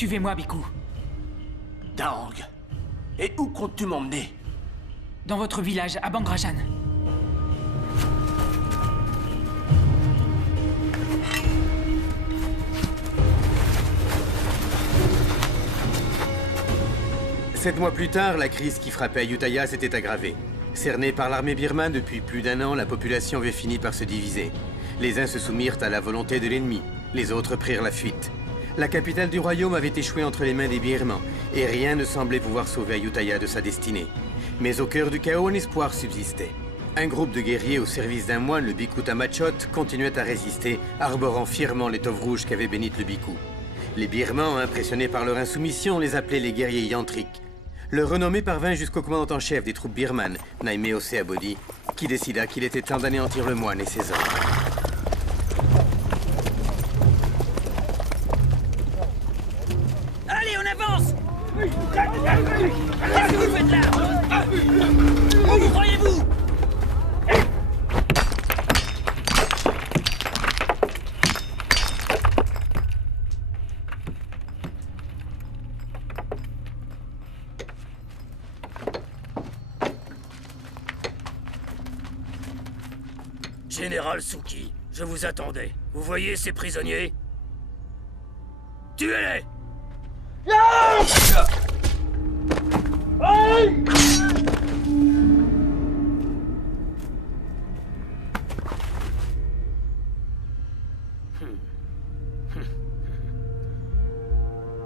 Suivez-moi, Biku. Daang. Et où comptes-tu m'emmener? Dans votre village, à Bangrajan. Sept mois plus tard, la crise qui frappait Ayutthaya s'était aggravée. Cernée par l'armée birmane depuis plus d'un an, la population avait fini par se diviser. Les uns se soumirent à la volonté de l'ennemi, les autres prirent la fuite. La capitale du royaume avait échoué entre les mains des Birmans, et rien ne semblait pouvoir sauver Ayutthaya de sa destinée. Mais au cœur du chaos, un espoir subsistait. Un groupe de guerriers au service d'un moine, le Bhikkhu Tamachot, continuait à résister, arborant fièrement l'étoffe rouge qu'avait bénite le Bhikkhu. Les Birmans, impressionnés par leur insoumission, les appelaient les guerriers yantriques. Leur renommée parvint jusqu'au commandant en chef des troupes birmanes, Naimeo Seabody, qui décida qu'il était temps d'anéantir le moine et ses hommes. Allez, on avance! Qu'est-ce que vous faites là? Où croyez-vous? Général Suki, je vous attendais. Vous voyez ces prisonniers? Tuez-les!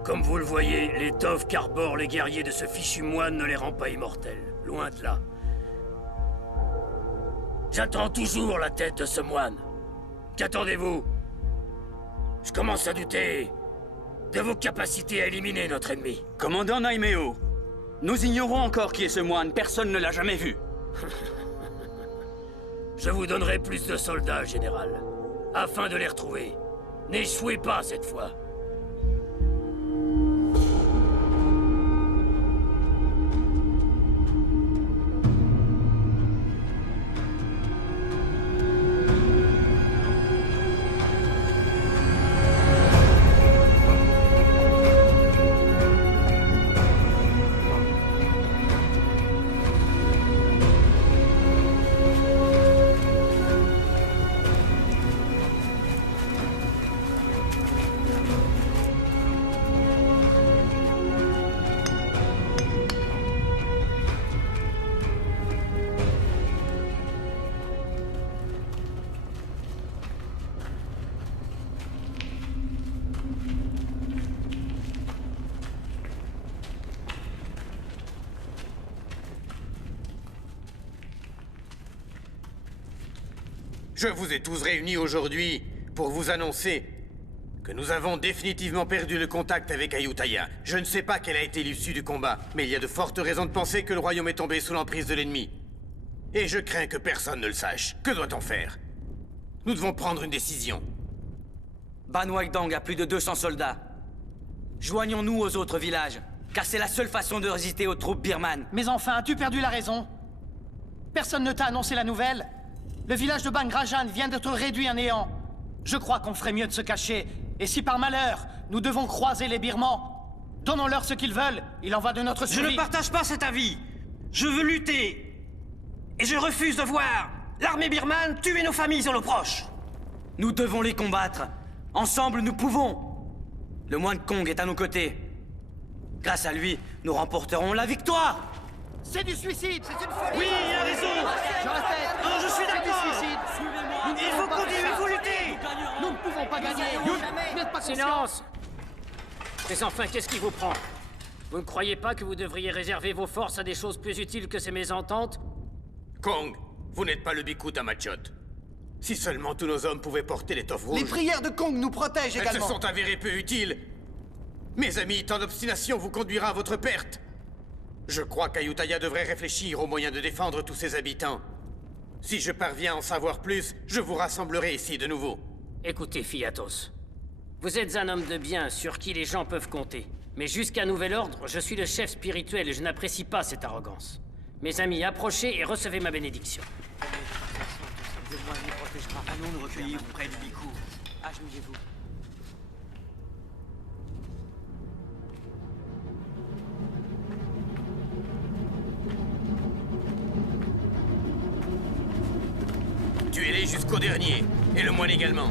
Comme vous le voyez, l'étoffe qu'arborent les guerriers de ce fichu moine ne les rend pas immortels. Loin de là. J'attends toujours la tête de ce moine. Qu'attendez-vous? Je commence à douter de vos capacités à éliminer notre ennemi. Commandant Naimeo, nous ignorons encore qui est ce moine, personne ne l'a jamais vu. Je vous donnerai plus de soldats, général, afin de les retrouver. N'échouez pas cette fois. Je vous ai tous réunis aujourd'hui pour vous annoncer que nous avons définitivement perdu le contact avec Ayutthaya. Je ne sais pas quelle a été l'issue du combat, mais il y a de fortes raisons de penser que le royaume est tombé sous l'emprise de l'ennemi. Et je crains que personne ne le sache. Que doit-on faire? Nous devons prendre une décision. Ban Waidang a plus de 200 soldats. Joignons-nous aux autres villages, car c'est la seule façon de résister aux troupes birmanes. Mais enfin, as-tu perdu la raison? Personne ne t'a annoncé la nouvelle? Le village de Bangrajan vient d'être réduit à néant. Je crois qu'on ferait mieux de se cacher. Et si par malheur, nous devons croiser les Birmans, donnons-leur ce qu'ils veulent. Il en va de notre survie. Je ne partage pas cet avis. Je veux lutter. Et je refuse de voir l'armée birmane tuer nos familles et nos proches. Nous devons les combattre. Ensemble, nous pouvons. Le moine Kong est à nos côtés. Grâce à lui, nous remporterons la victoire. C'est du suicide. C'est une folie. Oui, il a raison. Je répète. Non, je suis d'accord. C'est du suicide. Il faut continuer, il faut lutter. Nous ne pouvons pas gagner. Vous n'êtes pas conscients. Silence! Mais enfin, qu'est-ce qui vous prend? Vous ne croyez pas que vous devriez réserver vos forces à des choses plus utiles que ces mésententes? Kong, vous n'êtes pas le Bhikkhu Tamachot. Si seulement tous nos hommes pouvaient porter l'étoffe rouge... Les prières de Kong nous protègent Elles se également. sont avérées peu utiles. Mes amis, tant d'obstination vous conduira à votre perte. Je crois qu'Ayutthaya devrait réfléchir aux moyens de défendre tous ses habitants. Si je parviens à en savoir plus, je vous rassemblerai ici de nouveau. Écoutez, Fiatos. Vous êtes un homme de bien sur qui les gens peuvent compter. Mais jusqu'à nouvel ordre, je suis le chef spirituel et je n'apprécie pas cette arrogance. Mes amis, approchez et recevez ma bénédiction. Le moine nous protégera. Allons nous recueillir près du Bhikkhu. Agenouillez-vous. Tuez-les jusqu'au dernier. Et le moine également.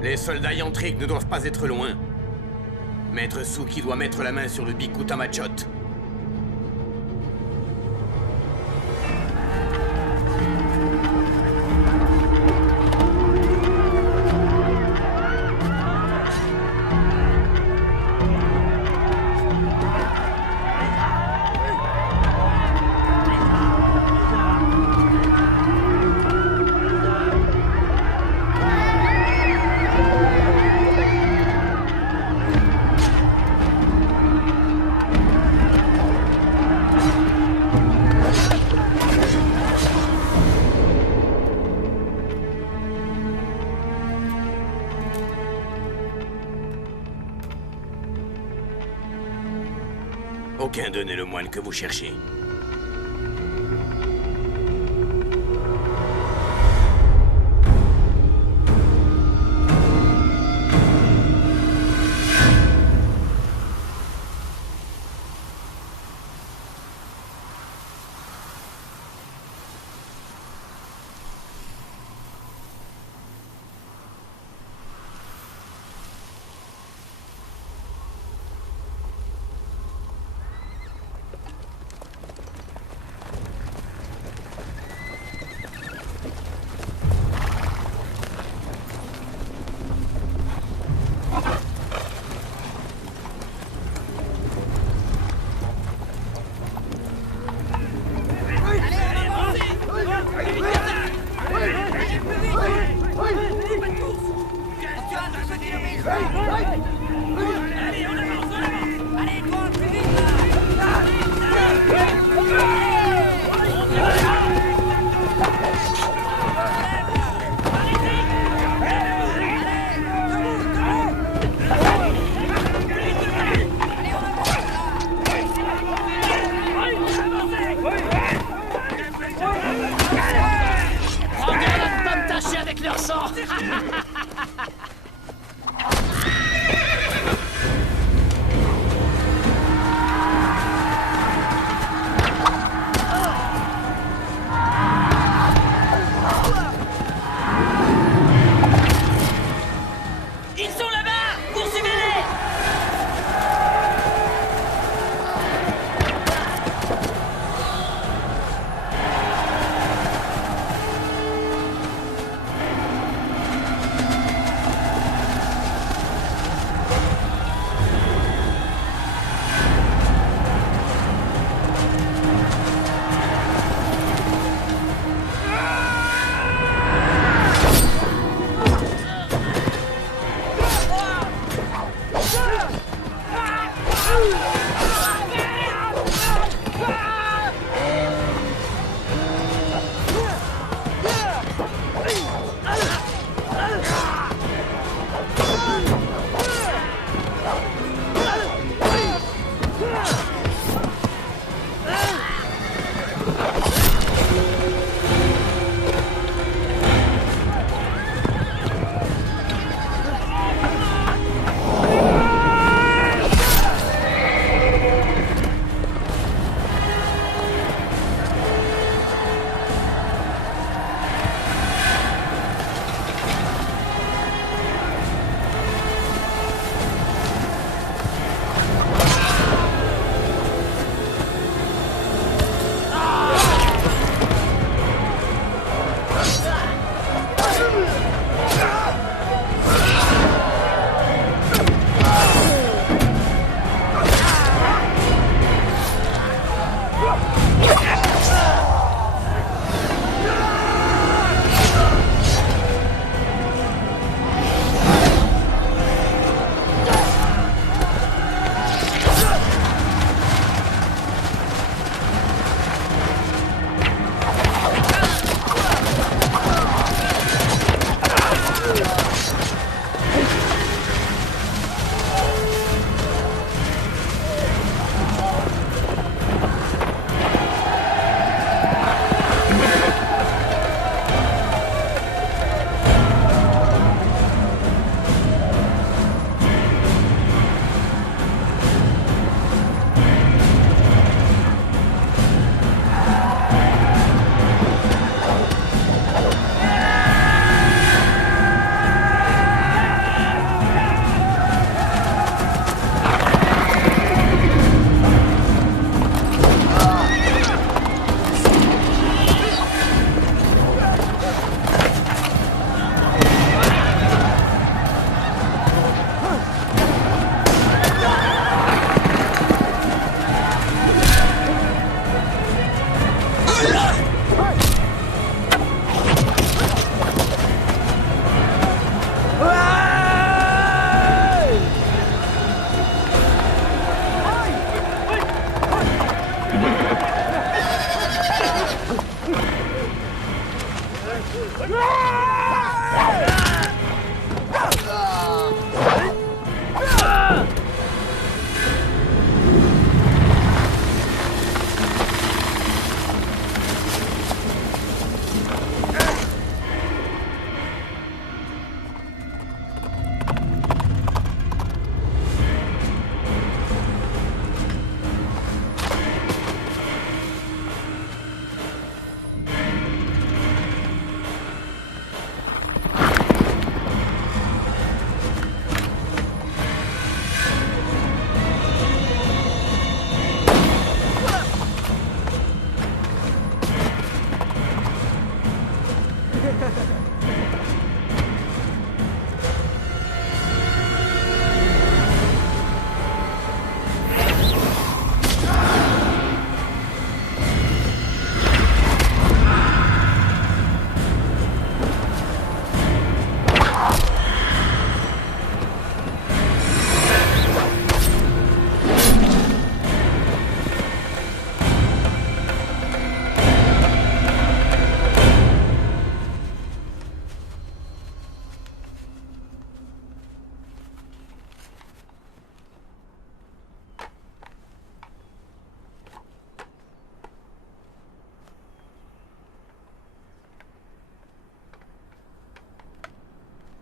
Les soldats yantriques ne doivent pas être loin. Maître Suki doit mettre la main sur le Bhikkhu Tamachot. Aucun d'eux n'est le moine que vous cherchez. Avec leur sang.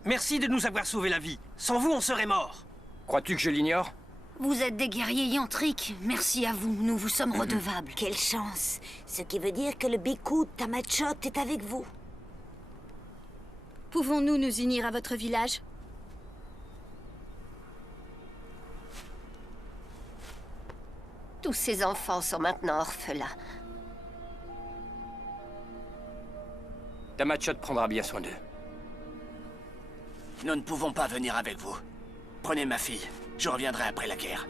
Merci de nous avoir sauvé la vie. Sans vous, on serait morts. Crois-tu que je l'ignore? Vous êtes des guerriers yantriques. Merci à vous, nous vous sommes redevables. Quelle chance! Ce qui veut dire que le Biku Tamachot est avec vous. Pouvons-nous nous unir à votre village? Tous ces enfants sont maintenant orphelins. Tamachot prendra bien soin d'eux. Nous ne pouvons pas venir avec vous. Prenez ma fille. Je reviendrai après la guerre.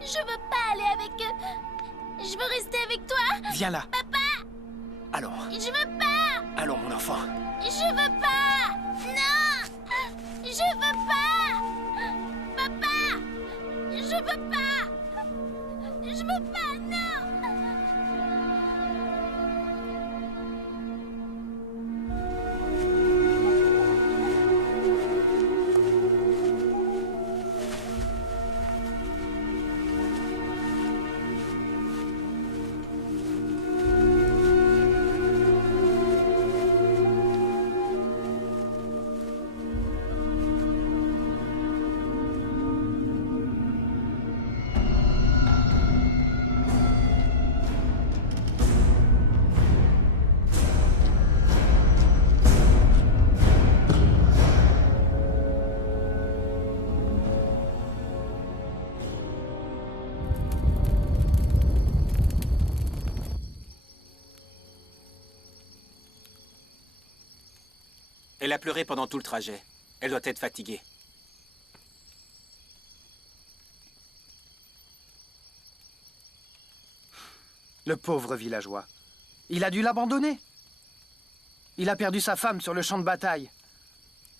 Je veux pas aller avec eux. Je veux rester avec toi. Viens là. Papa! Allons. Je veux pas. Allons, mon enfant. Je veux pas. Non! Je veux pas. Papa! Je veux pas. Je veux pas, non! Elle a pleuré pendant tout le trajet. Elle doit être fatiguée. Le pauvre villageois. Il a dû l'abandonner. Il a perdu sa femme sur le champ de bataille.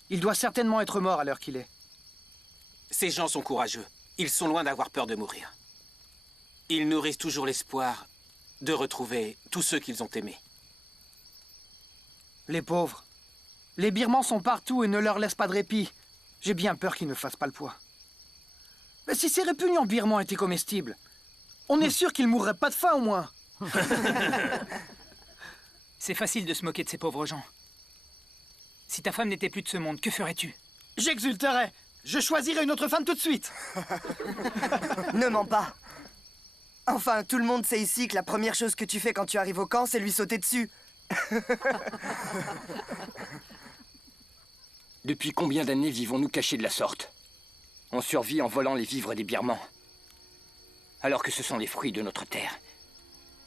Il doit certainement être mort à l'heure qu'il est. Ces gens sont courageux. Ils sont loin d'avoir peur de mourir. Ils nourrissent toujours l'espoir de retrouver tous ceux qu'ils ont aimés. Les pauvres. Les Birmans sont partout et ne leur laissent pas de répit. J'ai bien peur qu'ils ne fassent pas le poids. Mais si ces répugnants birmans étaient comestibles, on est sûr qu'ils mourraient pas de faim au moins. C'est facile de se moquer de ces pauvres gens. Si ta femme n'était plus de ce monde, que ferais-tu? J'exulterais. Je choisirais une autre femme tout de suite. Ne mens pas. Enfin, tout le monde sait ici que la première chose que tu fais quand tu arrives au camp, c'est lui sauter dessus. Depuis combien d'années vivons-nous cachés de la sorte? On survit en volant les vivres des Birmans. Alors que ce sont les fruits de notre terre.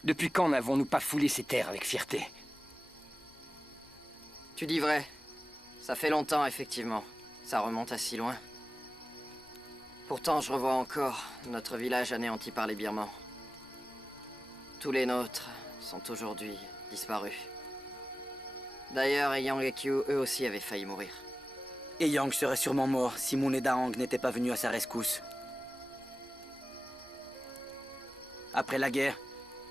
Depuis quand n'avons-nous pas foulé ces terres avec fierté? Tu dis vrai. Ça fait longtemps, effectivement. Ça remonte à si loin. Pourtant, je revois encore notre village anéanti par les Birmans. Tous les nôtres sont aujourd'hui disparus. D'ailleurs, Eyang et Kyu, eux aussi, avaient failli mourir. Eyang serait sûrement mort si Moon et Daang n'étaient pas venus à sa rescousse. Après la guerre,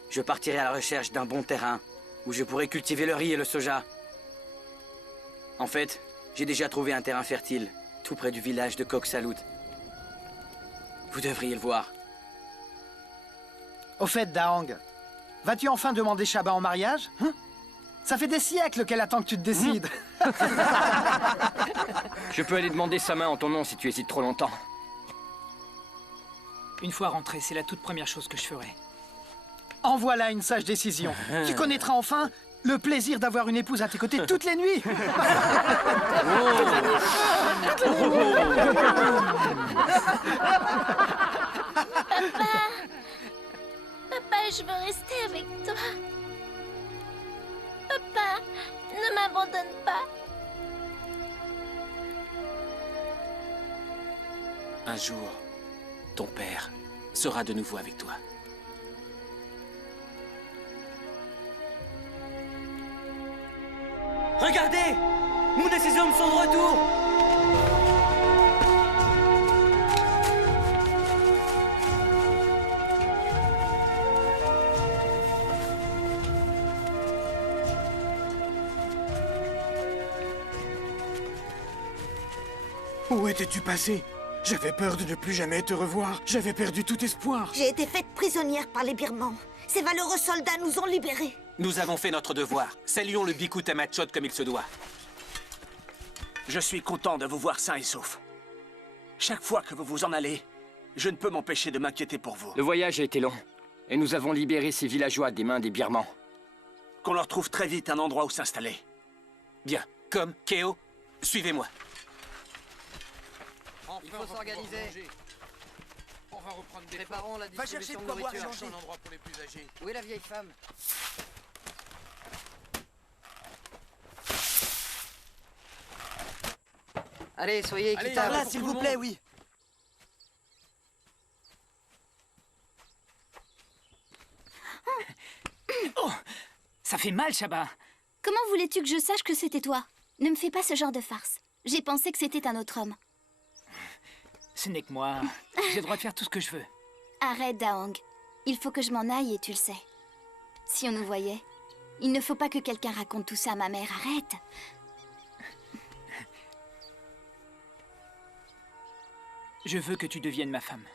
je partirai à la recherche d'un bon terrain où je pourrai cultiver le riz et le soja. En fait, j'ai déjà trouvé un terrain fertile, tout près du village de Kok Salut. Vous devriez le voir. Au fait, Daang, vas-tu enfin demander Shaba en mariage? Ça fait des siècles qu'elle attend que tu te décides. Je peux aller demander sa main en ton nom si tu hésites trop longtemps. Une fois rentré, c'est la toute première chose que je ferai. En voilà une sage décision. Tu connaîtras enfin le plaisir d'avoir une épouse à tes côtés toutes les nuits. Papa, je veux rester avec toi. Papa, ne m'abandonne pas. Un jour, ton père sera de nouveau avec toi. Regardez! Moon et ses hommes sont de retour! Où étais-tu passé? J'avais peur de ne plus jamais te revoir. J'avais perdu tout espoir. J'ai été faite prisonnière par les Birmans. Ces valeureux soldats nous ont libérés. Nous avons fait notre devoir. Saluons le Biku Tamachot comme il se doit. Je suis content de vous voir sains et saufs. Chaque fois que vous vous en allez, je ne peux m'empêcher de m'inquiéter pour vous. Le voyage a été long, et nous avons libéré ces villageois des mains des Birmans. Qu'on leur trouve très vite un endroit où s'installer. Bien. Comme, Keo, suivez-moi. Il faut s'organiser. On va reprendre des Préparons la Va chercher distribution de de quoi boire, nourriture. chercher un endroit pour les plus âgés. Où est la vieille femme? Allez, soyez équitables. Par là, s'il vous plaît, oui. Oh, ça fait mal, Shaba. Comment voulais-tu que je sache que c'était toi? Ne me fais pas ce genre de farce. J'ai pensé que c'était un autre homme. Ce n'est que moi. J'ai le droit de faire tout ce que je veux. Arrête, Daong. Il faut que je m'en aille et tu le sais. Si on nous voyait, il ne faut pas que quelqu'un raconte tout ça à ma mère. Arrête. Je veux que tu deviennes ma femme.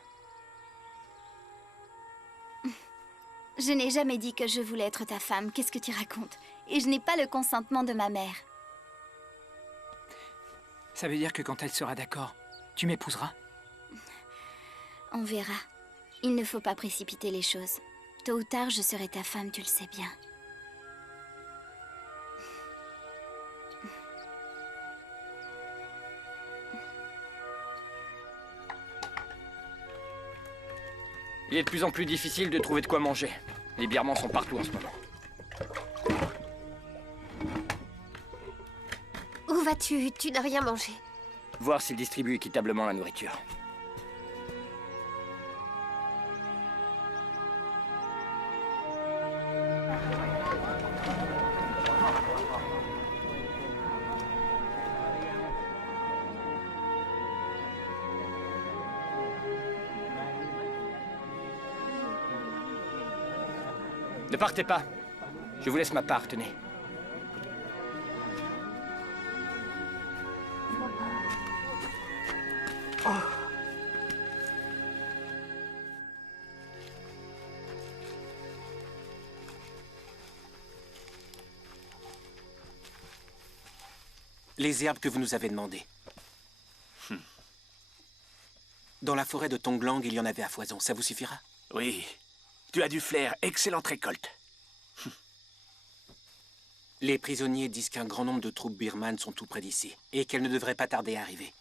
Je n'ai jamais dit que je voulais être ta femme. Qu'est-ce que tu racontes? Et je n'ai pas le consentement de ma mère. Ça veut dire que quand elle sera d'accord, tu m'épouseras? On verra. Il ne faut pas précipiter les choses. Tôt ou tard, je serai ta femme, tu le sais bien. Il est de plus en plus difficile de trouver de quoi manger. Les Birmans sont partout en ce moment. Où vas-tu? Tu n'as rien mangé. Voir s'ils distribuent équitablement la nourriture. Ne partez pas. Je vous laisse ma part, tenez. Les herbes que vous nous avez demandées. Dans la forêt de Tonglang, il y en avait à foison. Ça vous suffira? Oui. Tu as du flair. Excellente récolte. Les prisonniers disent qu'un grand nombre de troupes birmanes sont tout près d'ici et qu'elles ne devraient pas tarder à arriver.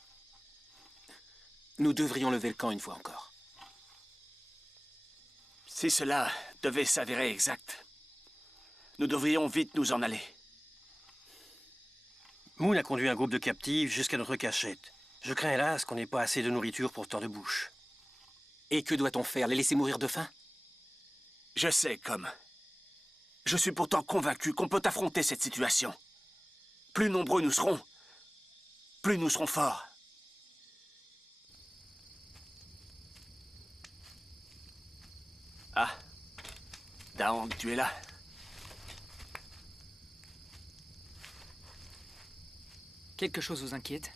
Nous devrions lever le camp une fois encore. Si cela devait s'avérer exact, nous devrions vite nous en aller. Moon a conduit un groupe de captifs jusqu'à notre cachette. Je crains hélas qu'on n'ait pas assez de nourriture pour tant de bouches. Et que doit-on faire? Les laisser mourir de faim? Je sais, comme. Je suis pourtant convaincu qu'on peut affronter cette situation. Plus nombreux nous serons, plus nous serons forts. Ah, Daong, tu es là? Quelque chose vous inquiète?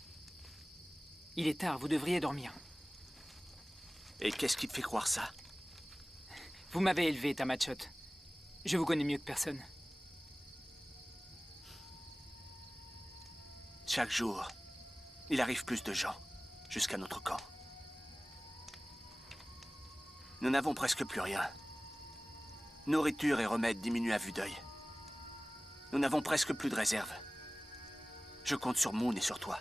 Il est tard, vous devriez dormir. Et qu'est-ce qui te fait croire ça? Vous m'avez élevé, Tamachot. Je vous connais mieux que personne. Chaque jour, il arrive plus de gens jusqu'à notre camp. Nous n'avons presque plus rien. Nourriture et remèdes diminuent à vue d'œil. Nous n'avons presque plus de réserve. Je compte sur Moon et sur toi.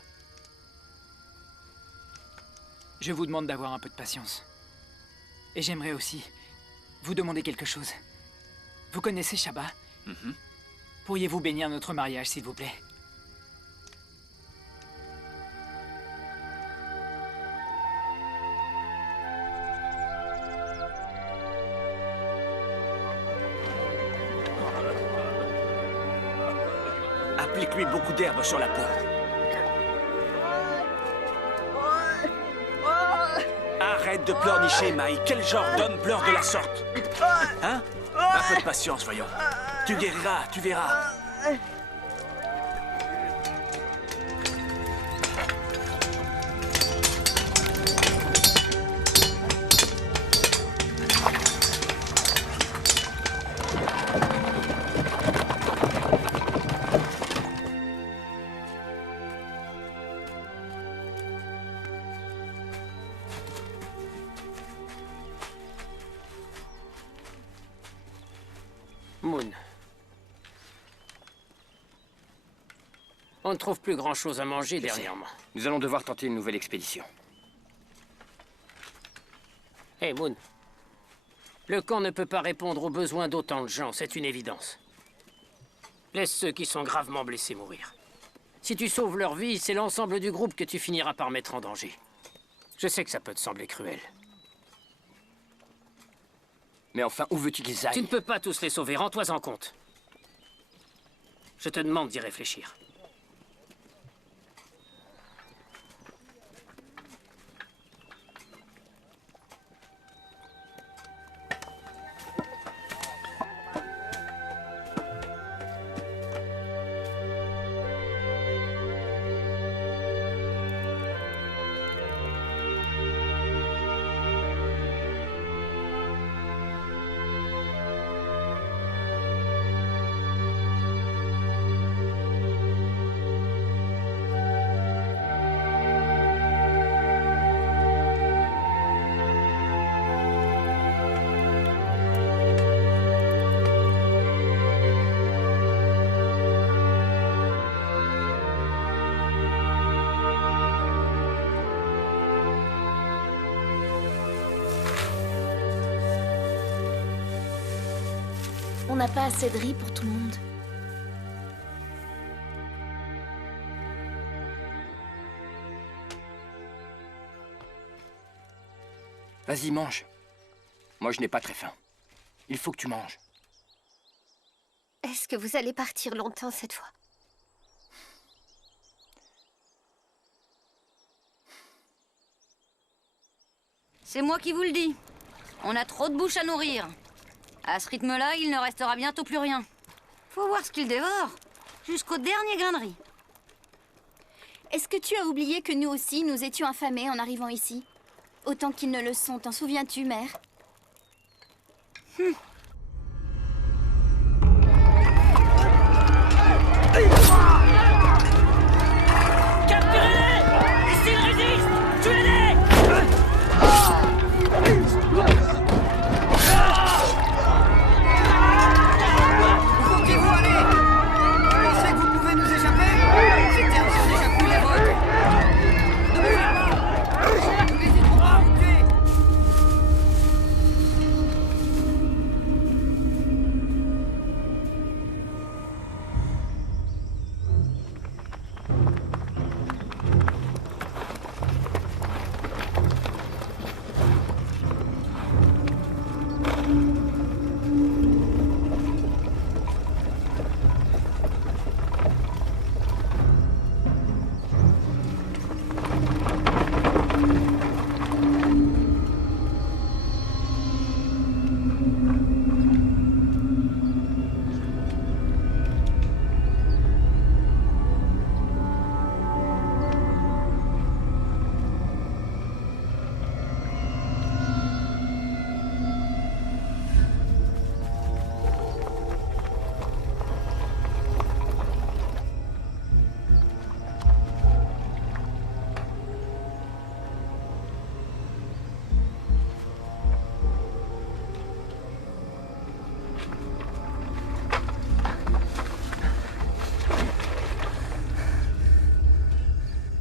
Je vous demande d'avoir un peu de patience. Et j'aimerais aussi vous demander quelque chose. Vous connaissez Shaba? Pourriez-vous bénir notre mariage, s'il vous plaît? Applique-lui beaucoup d'herbe sur la peau. Arrête de pleurnicher, Mai. Quel genre d'homme pleure de la sorte? Hein? Un peu de patience, voyons. Tu guériras, tu verras. Moon. On ne trouve plus grand-chose à manger dernièrement. Nous allons devoir tenter une nouvelle expédition. Hey, Moon. Le camp ne peut pas répondre aux besoins d'autant de gens, c'est une évidence. Laisse ceux qui sont gravement blessés mourir. Si tu sauves leur vie, c'est l'ensemble du groupe que tu finiras par mettre en danger. Je sais que ça peut te sembler cruel. Mais enfin, où veux-tu qu'ils aillent? Tu ne peux pas tous les sauver, rends-toi en compte. Je te demande d'y réfléchir. On n'a pas assez de riz pour tout le monde. Vas-y, mange. Moi, je n'ai pas très faim. Il faut que tu manges. Est-ce que vous allez partir longtemps cette fois? C'est moi qui vous le dis. On a trop de bouches à nourrir. À ce rythme-là, il ne restera bientôt plus rien. Faut voir ce qu'il dévore. Jusqu'au dernier grain de riz. Est-ce que tu as oublié que nous aussi, nous étions affamés en arrivant ici? Autant qu'ils ne le sont, t'en souviens-tu, mère? Capturez-les! Et s'ils résistent, tuez-les! Où comptez-vous aller? Vous pensez que vous pouvez nous échapper? Ces terres sont déjà plus les vôtres. Ne bougez pas! Nous n'hésiterons pas à vous tuer!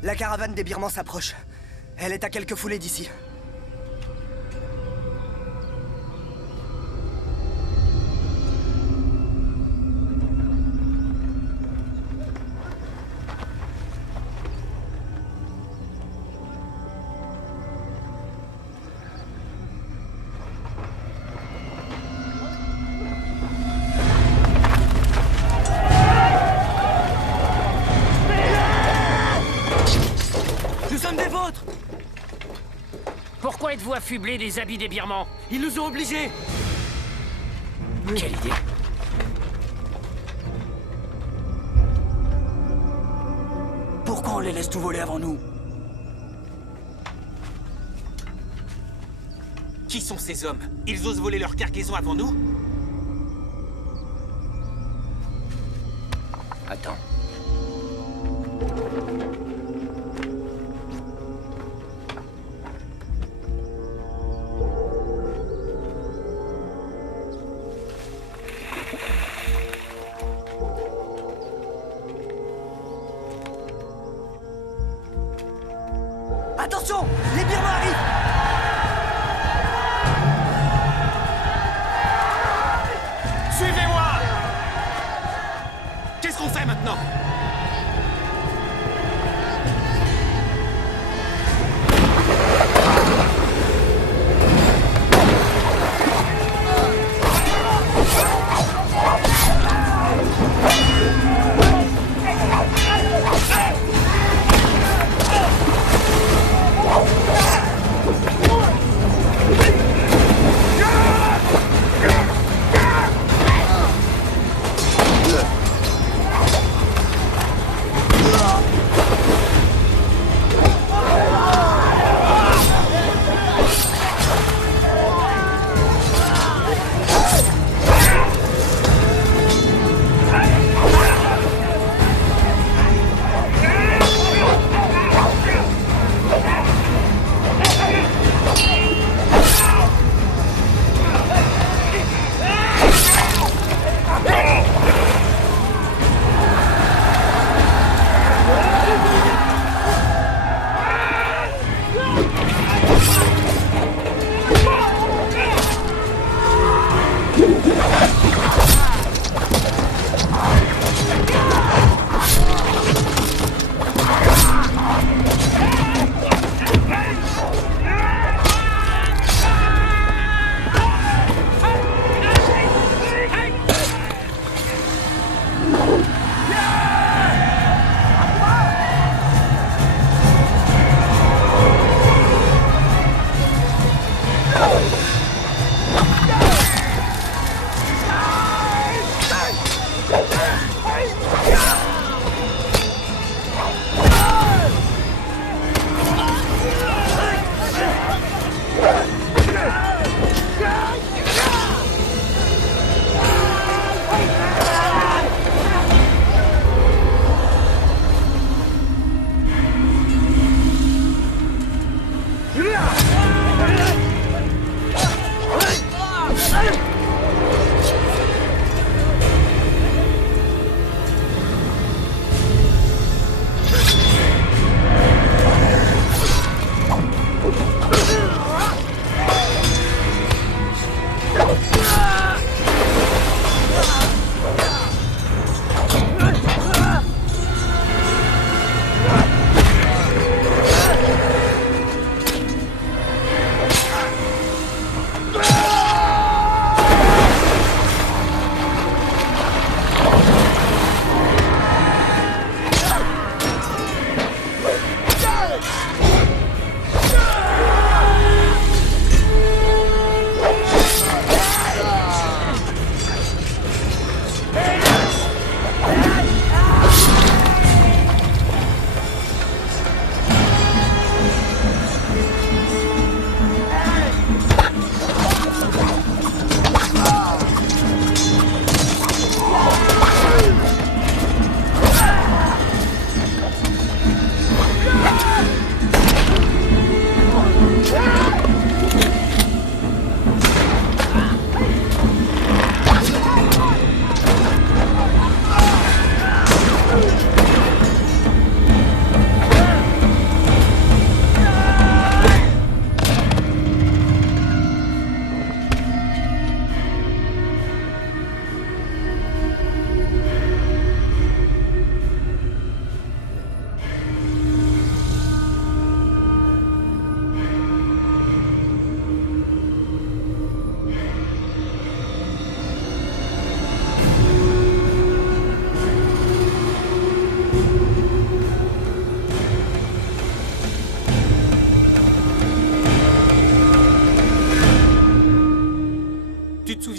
La caravane des Birmans s'approche. Elle est à quelques foulées d'ici. Pourquoi êtes-vous affublés des habits des Birmans? Ils nous ont obligés. Quelle idée! Pourquoi on les laisse tout voler avant nous? Qui sont ces hommes? Ils osent voler leur cargaison avant nous? Attends. Attention! Les Birmans arrivent! Suivez-moi! Qu'est-ce qu'on fait maintenant?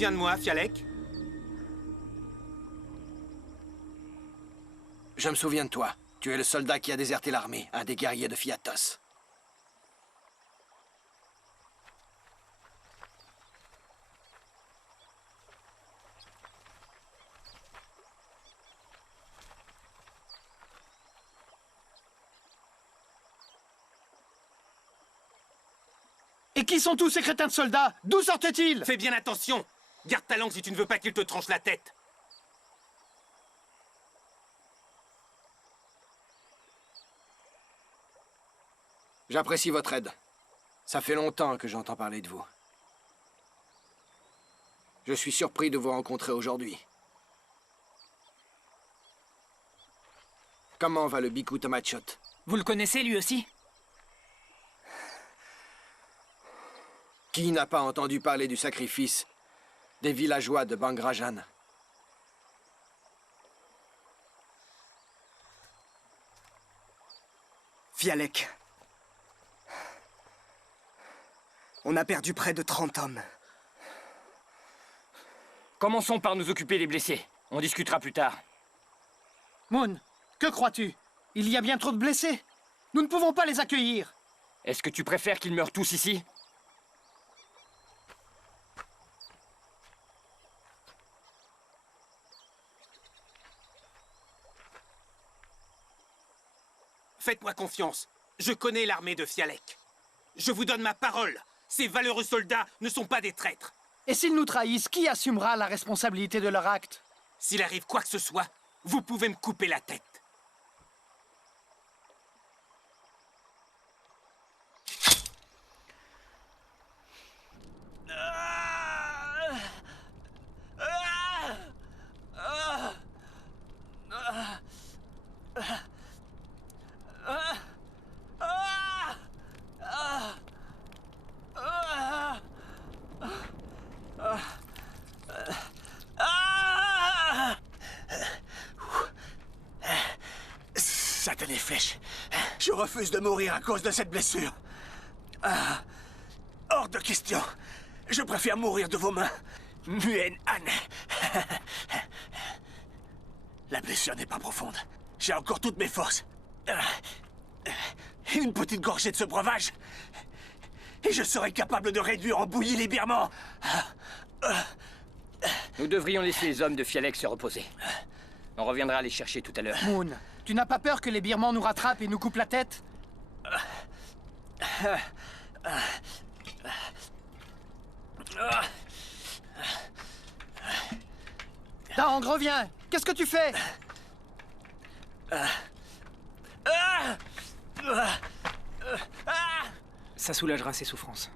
souviens de moi, Fialek? Je me souviens de toi. Tu es le soldat qui a déserté l'armée, un des guerriers de Fiatos. Et qui sont tous ces crétins de soldats? D'où sortent-ils? Fais bien attention. Garde ta langue si tu ne veux pas qu'il te tranche la tête. J'apprécie votre aide. Ça fait longtemps que j'entends parler de vous. Je suis surpris de vous rencontrer aujourd'hui. Comment va le Biku Tamachot? Vous le connaissez, lui aussi? Qui n'a pas entendu parler du sacrifice des villageois de Bangrajan? Fialek. On a perdu près de 30 hommes. Commençons par nous occuper des blessés. On discutera plus tard. Moon, que crois-tu? Il y a bien trop de blessés. Nous ne pouvons pas les accueillir. Est-ce que tu préfères qu'ils meurent tous ici? Faites-moi confiance. Je connais l'armée de Fialek. Je vous donne ma parole. Ces valeureux soldats ne sont pas des traîtres. Et s'ils nous trahissent, qui assumera la responsabilité de leur acte? S'il arrive quoi que ce soit, vous pouvez me couper la tête. Satanées flèches. Je refuse de mourir à cause de cette blessure. Hors de question. Je préfère mourir de vos mains. Muen Han. La blessure n'est pas profonde. J'ai encore toutes mes forces. Une petite gorgée de ce breuvage. Et je serai capable de réduire en bouillie les Birmans. Nous devrions laisser les hommes de Fialek se reposer. On reviendra les chercher tout à l'heure. Moon, tu n'as pas peur que les Birmans nous rattrapent et nous coupent la tête? Dang, reviens! Qu'est-ce que tu fais? Ça soulagera ses souffrances.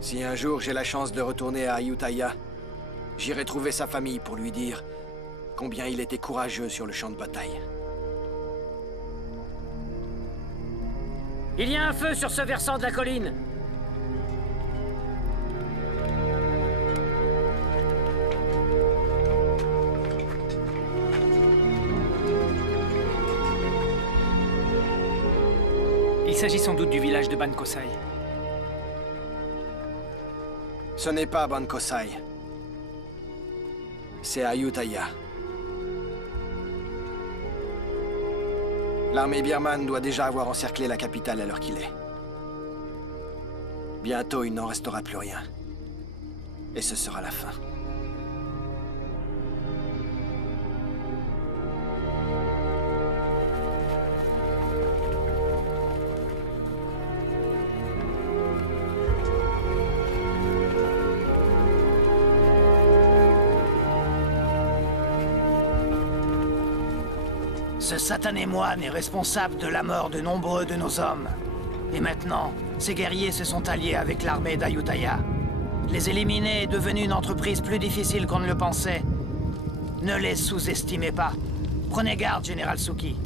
Si un jour j'ai la chance de retourner à Ayutthaya, j'irai trouver sa famille pour lui dire combien il était courageux sur le champ de bataille. Il y a un feu sur ce versant de la colline. Il s'agit sans doute du village de Ban Kosai. Ce n'est pas Ban Kosai. C'est Ayutthaya. L'armée birmane doit déjà avoir encerclé la capitale à l'heure qu'il est. Bientôt, il n'en restera plus rien. Et ce sera la fin. Ce satané moine est responsable de la mort de nombreux de nos hommes. Et maintenant, ces guerriers se sont alliés avec l'armée d'Ayutthaya. Les éliminer est devenu une entreprise plus difficile qu'on ne le pensait. Ne les sous-estimez pas. Prenez garde, Général Suki.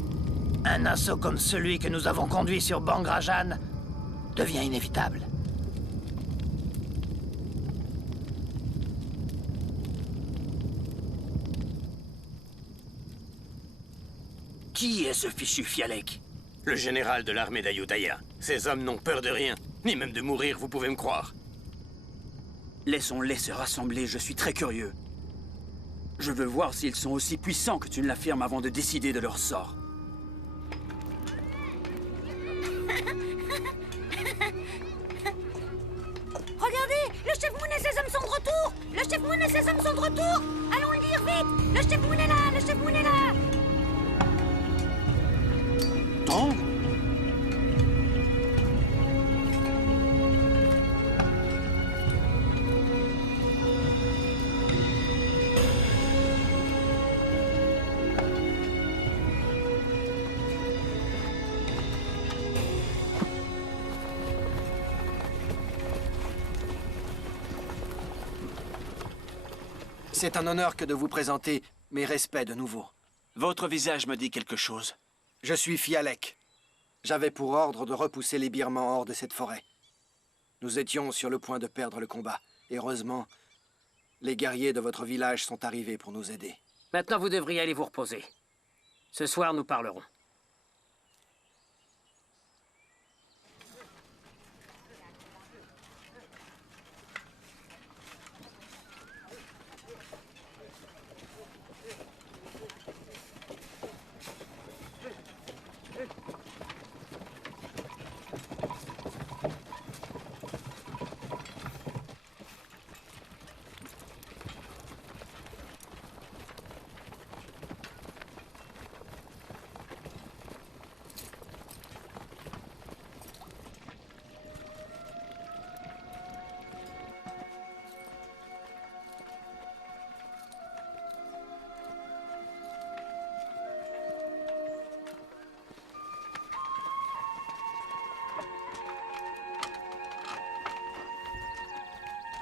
Un assaut comme celui que nous avons conduit sur Bangrajan devient inévitable. Qui est ce fichu Fialek? Le général de l'armée d'Ayutthaya. Ces hommes n'ont peur de rien, ni même de mourir, vous pouvez me croire. Laissons-les se rassembler, je suis très curieux. Je veux voir s'ils sont aussi puissants que tu ne l'affirmes avant de décider de leur sort. Regardez, le chef Moon et ses hommes sont de retour. Le chef Moon et ses hommes sont de retour. Allons le dire vite. Le chef Moon est là, le chef Moon est là. Tong ? C'est un honneur que de vous présenter mes respects de nouveau. Votre visage me dit quelque chose. Je suis Fialek. J'avais pour ordre de repousser les Birmans hors de cette forêt. Nous étions sur le point de perdre le combat. Heureusement, les guerriers de votre village sont arrivés pour nous aider. Maintenant, vous devriez aller vous reposer. Ce soir, nous parlerons.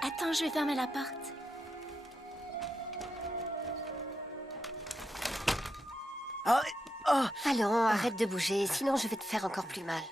Attends, je vais fermer la porte. Allons, arrête de bouger, sinon je vais te faire encore plus mal.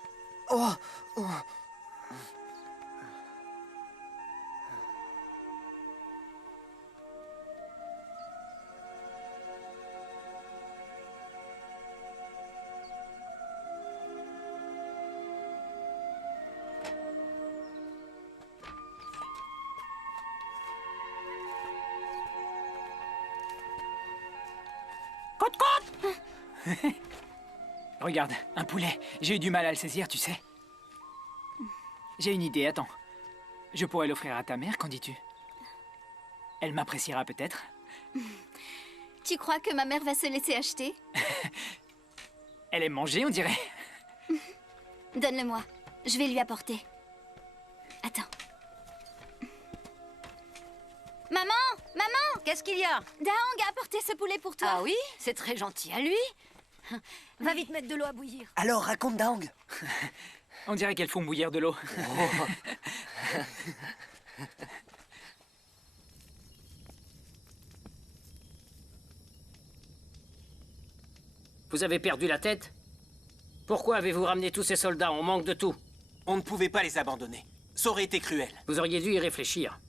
Regarde, un poulet. J'ai eu du mal à le saisir, tu sais. J'ai une idée, attends. Je pourrais l'offrir à ta mère, qu'en dis-tu? Elle m'appréciera peut-être. Tu crois que ma mère va se laisser acheter? Elle aime manger, on dirait. Donne-le-moi. Je vais lui apporter. Attends. Maman! Maman! Qu'est-ce qu'il y a? Daong a apporté ce poulet pour toi. Ah oui? C'est très gentil à lui. Va vite mettre de l'eau à bouillir. Alors, raconte Daong. On dirait qu'elles font bouillir de l'eau. Vous avez perdu la tête? Pourquoi avez-vous ramené tous ces soldats? On manque de tout. On ne pouvait pas les abandonner. Ça aurait été cruel. Vous auriez dû y réfléchir.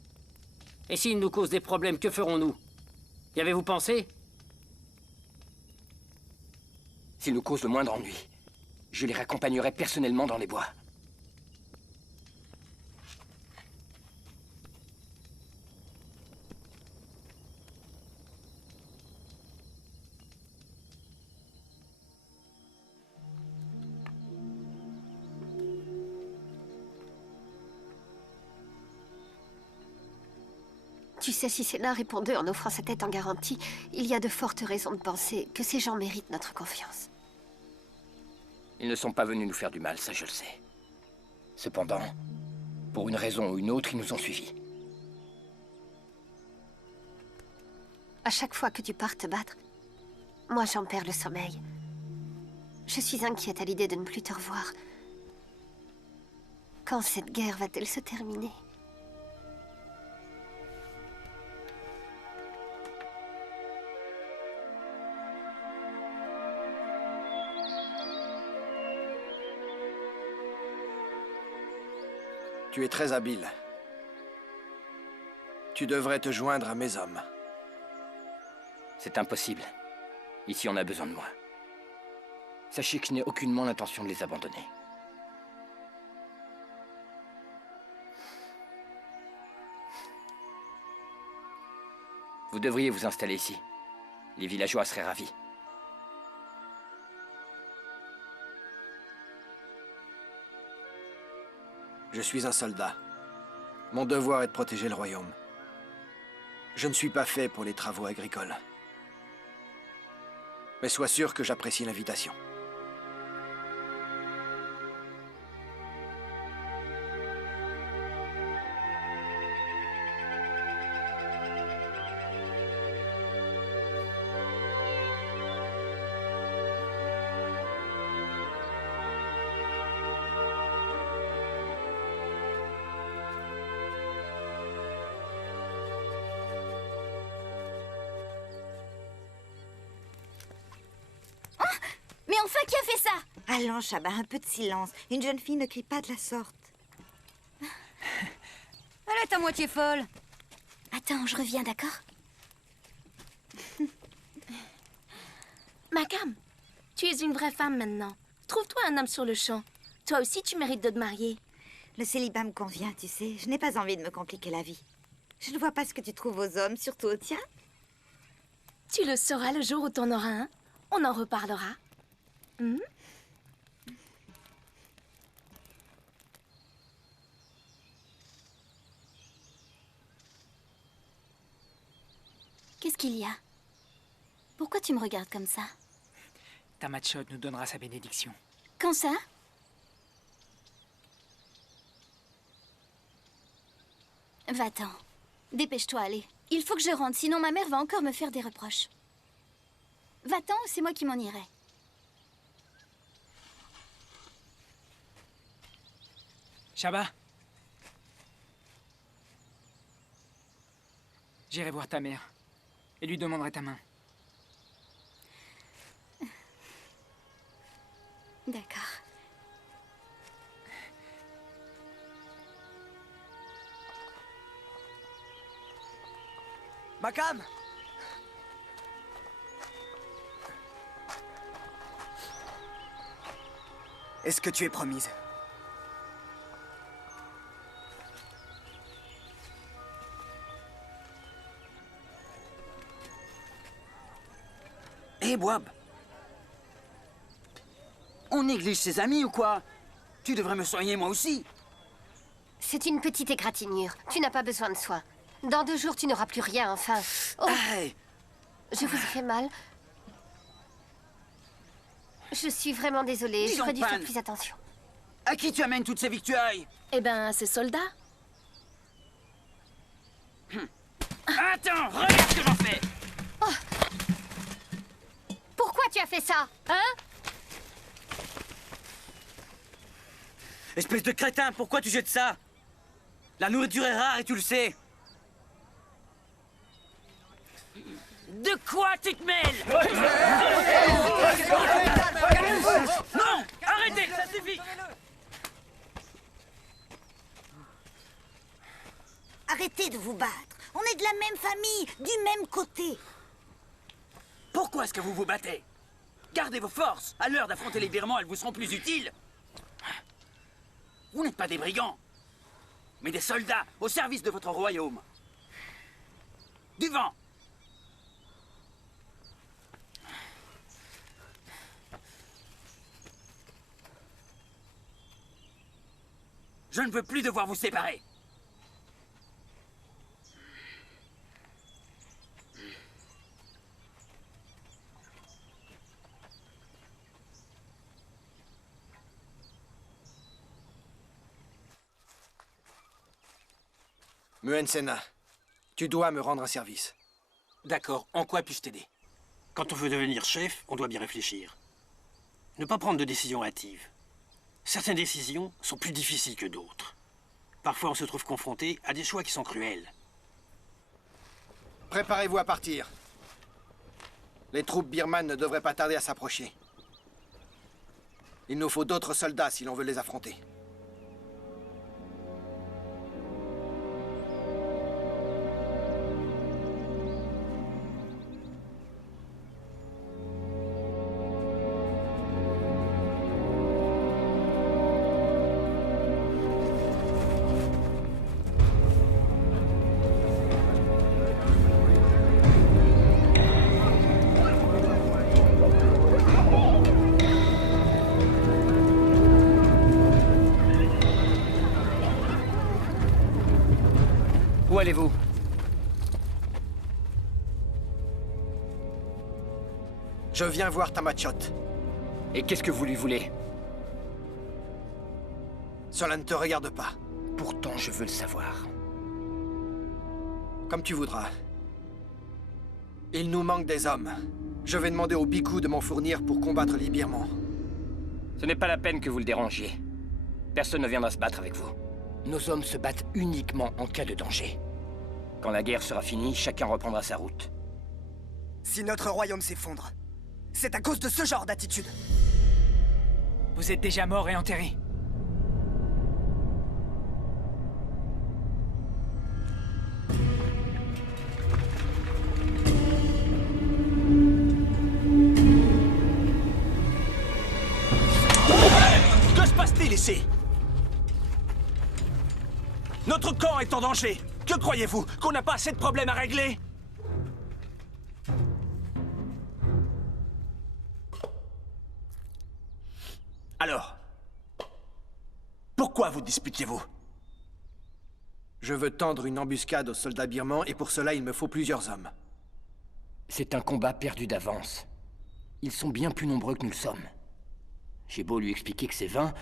Et s'ils nous causent des problèmes, que ferons-nous? Y avez-vous pensé? S'ils nous causent le moindre ennui, je les raccompagnerai personnellement dans les bois. Tu sais, si Sénat répondait en offrant sa tête en garantie, il y a de fortes raisons de penser que ces gens méritent notre confiance. Ils ne sont pas venus nous faire du mal, ça je le sais. Cependant, pour une raison ou une autre, ils nous ont suivis. À chaque fois que tu pars te battre, moi j'en perds le sommeil. Je suis inquiète à l'idée de ne plus te revoir. Quand cette guerre va-t-elle se terminer? Tu es très habile. Tu devrais te joindre à mes hommes. C'est impossible. Ici, on a besoin de moi. Sachez que je n'ai aucunement l'intention de les abandonner. Vous devriez vous installer ici. Les villageois seraient ravis. Je suis un soldat. Mon devoir est de protéger le royaume. Je ne suis pas fait pour les travaux agricoles. Mais sois sûr que j'apprécie l'invitation. Mais enfin, qui a fait ça? Allons, Shaba, un peu de silence. Une jeune fille ne crie pas de la sorte. Elle est à moitié folle. Attends, je reviens, d'accord? Makam, tu es une vraie femme maintenant. Trouve-toi un homme sur le champ. Toi aussi, tu mérites de te marier. Le célibat me convient, tu sais. Je n'ai pas envie de me compliquer la vie. Je ne vois pas ce que tu trouves aux hommes, surtout aux tiens. Tu le sauras le jour où t'en auras un. On en reparlera. Hmm? Qu'est-ce qu'il y a? Pourquoi tu me regardes comme ça? Tamachot nous donnera sa bénédiction. Quand ça? Va-t'en. Dépêche-toi, allez. Il faut que je rentre, sinon ma mère va encore me faire des reproches. Va-t'en ou c'est moi qui m'en irai. Shaba. J'irai voir ta mère et lui demanderai ta main. D'accord. Makam! Est-ce que tu es promise? Hé, Boab! On néglige ses amis ou quoi? Tu devrais me soigner moi aussi. C'est une petite égratignure. Tu n'as pas besoin de soins. Dans 2 jours, tu n'auras plus rien, enfin. Oh. Hey. Je vous ai fait mal. Je suis vraiment désolée. J'aurais dû faire plus attention. À qui tu amènes toutes ces victuailles? Eh ben, ces soldats. Attends, regarde ce que j'en fais! Oh. Pourquoi tu as fait ça? Hein? Espèce de crétin, pourquoi tu jettes ça? La nourriture est rare et tu le sais. De quoi tu te mêles? Non! Arrêtez, ça suffit! Arrêtez de vous battre. On est de la même famille, du même côté. Pourquoi est-ce que vous vous battez? Gardez vos forces. À l'heure d'affronter les Birmans, elles vous seront plus utiles. Vous n'êtes pas des brigands, mais des soldats au service de votre royaume. Du vent! Je ne veux plus devoir vous séparer. Muen Sena, tu dois me rendre un service. D'accord, en quoi puis-je t'aider? Quand on veut devenir chef, on doit bien réfléchir. Ne pas prendre de décisions hâtives. Certaines décisions sont plus difficiles que d'autres. Parfois, on se trouve confronté à des choix qui sont cruels. Préparez-vous à partir. Les troupes birmanes ne devraient pas tarder à s'approcher. Il nous faut d'autres soldats si l'on veut les affronter. Où allez-vous? Je viens voir Tamachot. Et qu'est-ce que vous lui voulez? Cela ne te regarde pas. Pourtant, je veux le savoir. Comme tu voudras. Il nous manque des hommes. Je vais demander au Biku de m'en fournir pour combattre les Birmans. Ce n'est pas la peine que vous le dérangiez. Personne ne viendra se battre avec vous. Nos hommes se battent uniquement en cas de danger. Quand la guerre sera finie, chacun reprendra sa route. Si notre royaume s'effondre, c'est à cause de ce genre d'attitude. Vous êtes déjà mort et enterré. Que se passe-t-il ici? Notre camp est en danger. Que croyez-vous? Qu'on n'a pas assez de problèmes à régler? Alors, pourquoi vous disputiez-vous? Je veux tendre une embuscade aux soldats birmans et pour cela il me faut plusieurs hommes. C'est un combat perdu d'avance. Ils sont bien plus nombreux que nous le sommes. J'ai beau lui expliquer que c'est vain,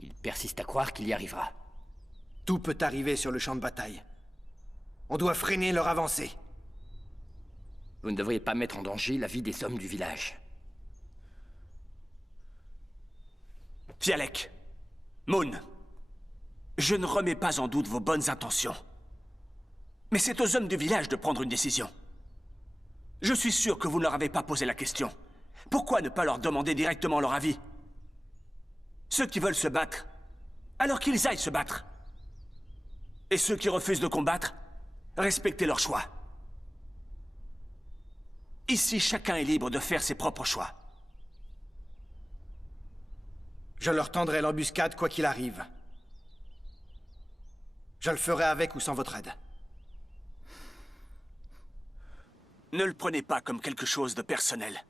il persiste à croire qu'il y arrivera. Tout peut arriver sur le champ de bataille. On doit freiner leur avancée. Vous ne devriez pas mettre en danger la vie des hommes du village. Fialek, Moon, je ne remets pas en doute vos bonnes intentions. Mais c'est aux hommes du village de prendre une décision. Je suis sûr que vous ne leur avez pas posé la question. Pourquoi ne pas leur demander directement leur avis? Ceux qui veulent se battre, alors qu'ils aillent se battre. Et ceux qui refusent de combattre, respectez leur choix. Ici, chacun est libre de faire ses propres choix. Je leur tendrai l'embuscade quoi qu'il arrive. Je le ferai avec ou sans votre aide. Ne le prenez pas comme quelque chose de personnel.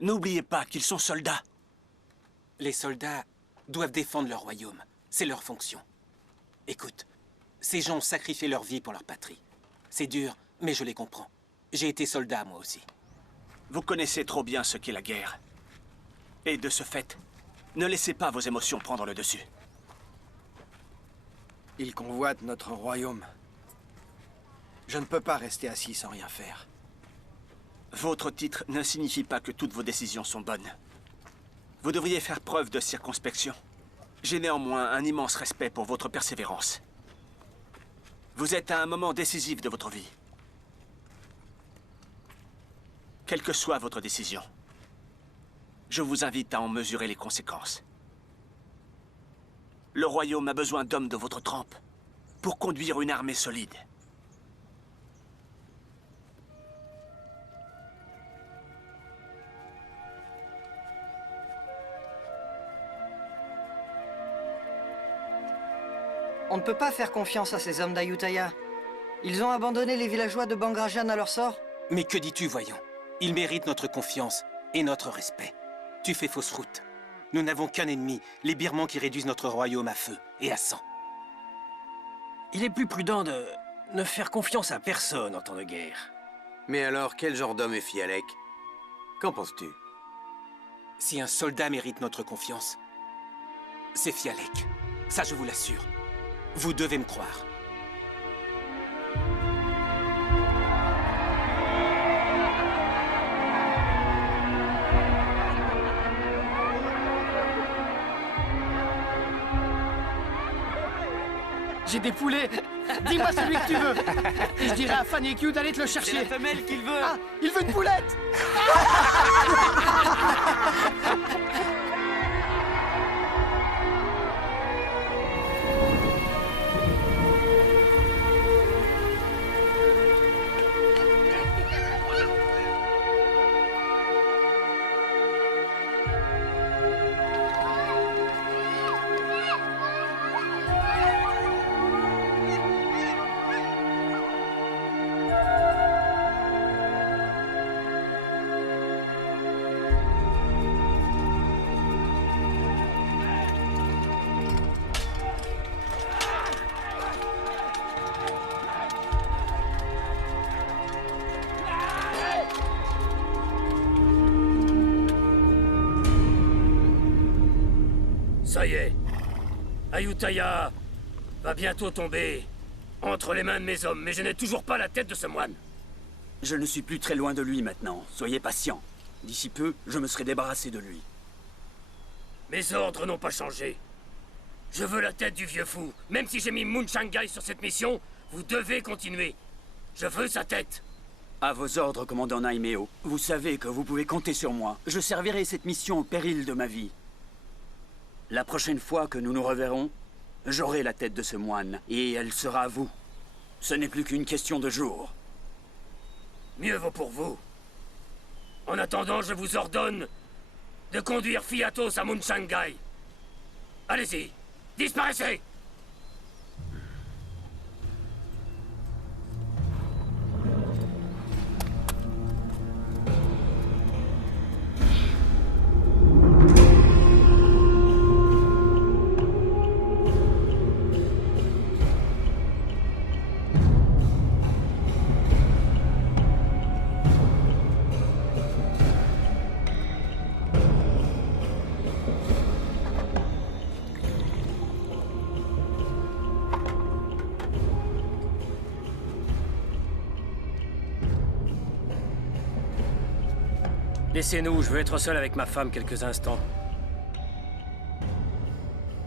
N'oubliez pas qu'ils sont soldats. Les soldats doivent défendre leur royaume. C'est leur fonction. Écoute, ces gens ont sacrifié leur vie pour leur patrie. C'est dur, mais je les comprends. J'ai été soldat, moi aussi. Vous connaissez trop bien ce qu'est la guerre. Et de ce fait, ne laissez pas vos émotions prendre le dessus. Ils convoitent notre royaume. Je ne peux pas rester assis sans rien faire. Votre titre ne signifie pas que toutes vos décisions sont bonnes. Vous devriez faire preuve de circonspection. J'ai néanmoins un immense respect pour votre persévérance. Vous êtes à un moment décisif de votre vie. Quelle que soit votre décision, je vous invite à en mesurer les conséquences. Le royaume a besoin d'hommes de votre trempe pour conduire une armée solide. On ne peut pas faire confiance à ces hommes d'Ayutthaya. Ils ont abandonné les villageois de Bangrajan à leur sort. Mais que dis-tu, voyons? Ils méritent notre confiance et notre respect. Tu fais fausse route. Nous n'avons qu'un ennemi, les Birmans qui réduisent notre royaume à feu et à sang. Il est plus prudent de ne faire confiance à personne en temps de guerre. Mais alors, quel genre d'homme est Fialek? Qu'en penses-tu? Si un soldat mérite notre confiance, c'est Fialek. Ça, je vous l'assure. Vous devez me croire. J'ai des poulets. Dis-moi celui que tu veux. Et je dirai à Fanny Q d'aller te le chercher. C'est la femelle qu'il veut. Ah, il veut une poulette. y est. Ayutthaya va bientôt tomber entre les mains de mes hommes, mais je n'ai toujours pas la tête de ce moine. Je ne suis plus très loin de lui maintenant. Soyez patient. D'ici peu, je me serai débarrassé de lui. Mes ordres n'ont pas changé. Je veux la tête du vieux fou. Même si j'ai mis Mun Shangai sur cette mission, vous devez continuer. Je veux sa tête. À vos ordres, commandant Naimeo. Vous savez que vous pouvez compter sur moi. Je servirai cette mission au péril de ma vie. La prochaine fois que nous nous reverrons, j'aurai la tête de ce moine, et elle sera à vous. Ce n'est plus qu'une question de jours. Mieux vaut pour vous. En attendant, je vous ordonne de conduire Fiatos à Mun Shangai. Allez-y, disparaissez! Laissez-nous, je veux être seul avec ma femme quelques instants.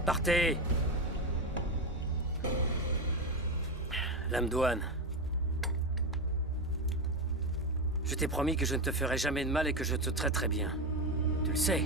Partez! Lamdouane. Je t'ai promis que je ne te ferai jamais de mal et que je te traiterai bien. Tu le sais.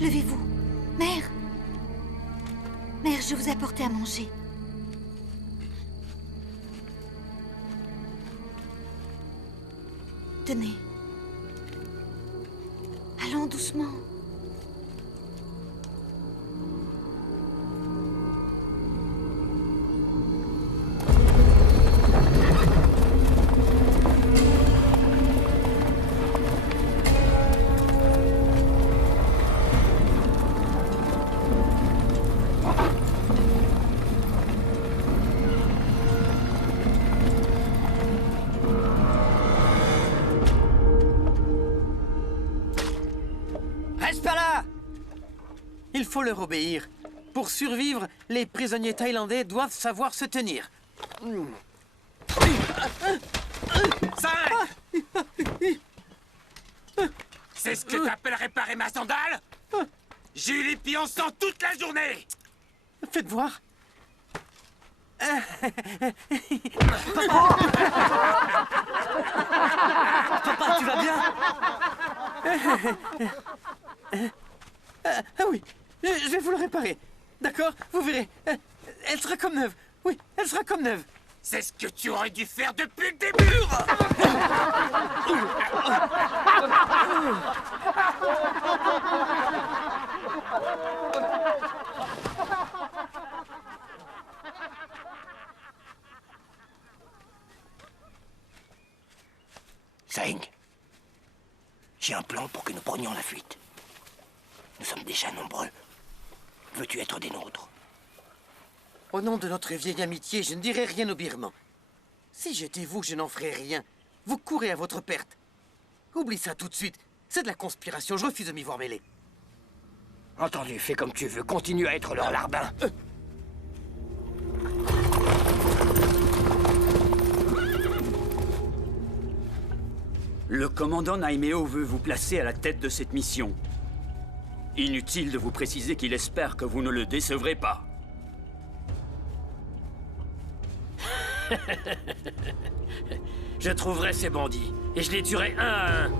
Levez-vous. Mère! Mère, je vous ai apporté à manger. Tenez. Allons doucement. Il faut leur obéir. Pour survivre, les prisonniers thaïlandais doivent savoir se tenir. 5! C'est ce que t'appelles réparer ma sandale? J'ai eu les pieds en sang toute la journée! Faites voir. Papa, tu vas bien? Ah oui, je vais vous le réparer. D'accord? Vous verrez. Elle sera comme neuve. Oui, elle sera comme neuve. C'est ce que tu aurais dû faire depuis le début! Zeng, j'ai un plan pour que nous prenions la fuite. Nous sommes déjà nombreux. Veux-tu être des nôtres? Au nom de notre vieille amitié, je ne dirai rien aux Birmans. Si j'étais vous, je n'en ferais rien. Vous courez à votre perte. Oublie ça tout de suite. C'est de la conspiration, je refuse de m'y voir mêler. Entendu, fais comme tu veux. Continue à être leur larbin. Le commandant Naimeo veut vous placer à la tête de cette mission. Inutile de vous préciser qu'il espère que vous ne le décevrez pas. Je trouverai ces bandits, et je les tuerai un à un.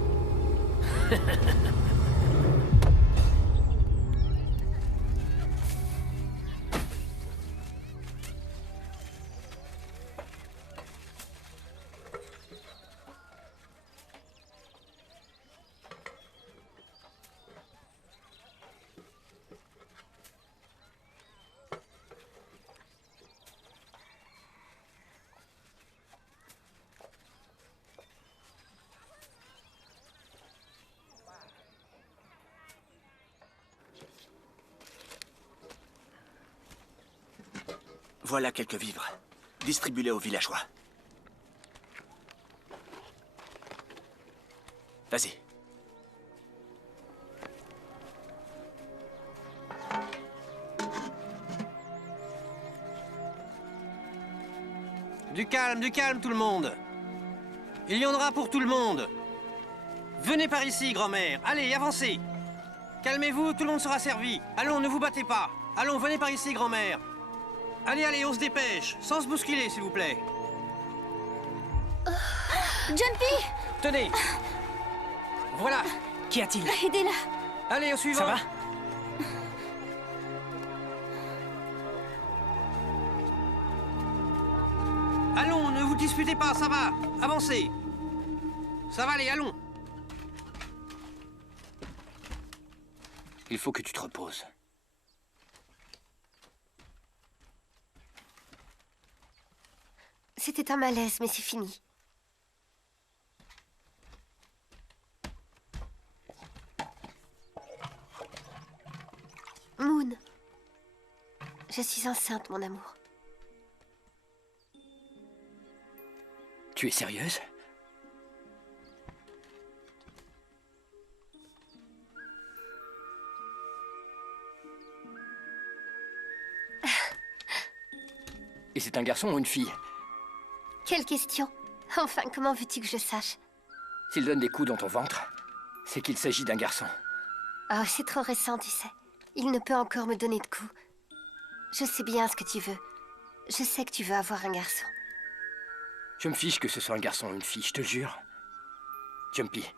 Voilà quelques vivres. Distribue-les aux villageois. Vas-y. Du calme tout le monde. Il y en aura pour tout le monde. Venez par ici, grand-mère. Allez, avancez. Calmez-vous, tout le monde sera servi. Allons, ne vous battez pas. Allons, venez par ici, grand-mère. Allez, allez, on se dépêche. Sans se bousculer, s'il vous plaît. Jumpy! Tenez. Voilà. Qu'y a-t-il? Aidez-la. Allez, au suivant. Ça va? Allons, ne vous disputez pas, ça va. Avancez. Ça va, allez, allons. Il faut que tu te reposes. C'était un malaise, mais c'est fini. Moon. Je suis enceinte, mon amour. Tu es sérieuse? Et c'est un garçon ou une fille? Quelle question? Enfin, comment veux-tu que je sache? S'il donne des coups dans ton ventre, c'est qu'il s'agit d'un garçon. Oh, c'est trop récent, tu sais. Il ne peut encore me donner de coups. Je sais bien ce que tu veux. Je sais que tu veux avoir un garçon. Je me fiche que ce soit un garçon ou une fille, je te jure. Jumpy,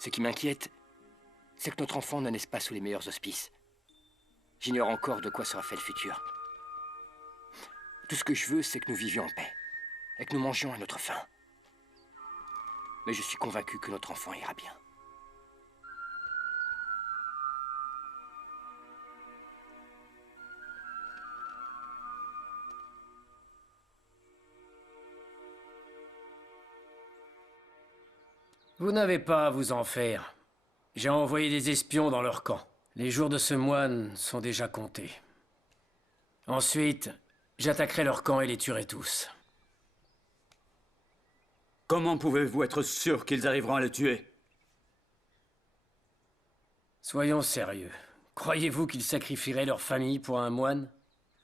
ce qui m'inquiète, c'est que notre enfant ne naisse pas sous les meilleurs auspices. J'ignore encore de quoi sera fait le futur. Tout ce que je veux, c'est que nous vivions en paix. Et que nous mangions à notre faim. Mais je suis convaincu que notre enfant ira bien. Vous n'avez pas à vous en faire. J'ai envoyé des espions dans leur camp. Les jours de ce moine sont déjà comptés. Ensuite, j'attaquerai leur camp et les tuerai tous. Comment pouvez-vous être sûr qu'ils arriveront à le tuer? Soyons sérieux. Croyez-vous qu'ils sacrifieraient leur famille pour un moine?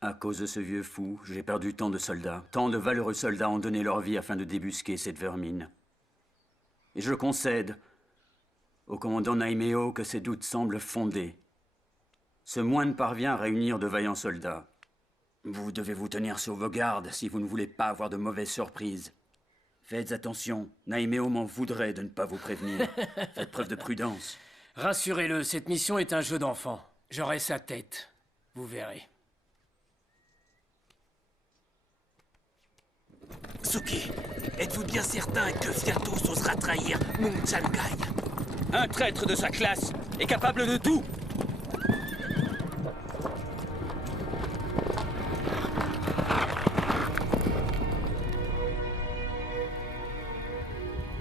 À cause de ce vieux fou, j'ai perdu tant de soldats. Tant de valeureux soldats ont donné leur vie afin de débusquer cette vermine. Et je concède au commandant Naimeo que ses doutes semblent fondés. Ce moine parvient à réunir de vaillants soldats. Vous devez vous tenir sur vos gardes si vous ne voulez pas avoir de mauvaises surprises. Faites attention, Naimeo m'en voudrait de ne pas vous prévenir. Faites preuve de prudence. Rassurez-le, cette mission est un jeu d'enfant. J'aurai sa tête. Vous verrez. Suki, êtes-vous bien certain que Fyatos osera trahir Mung Changai? Un traître de sa classe est capable de tout.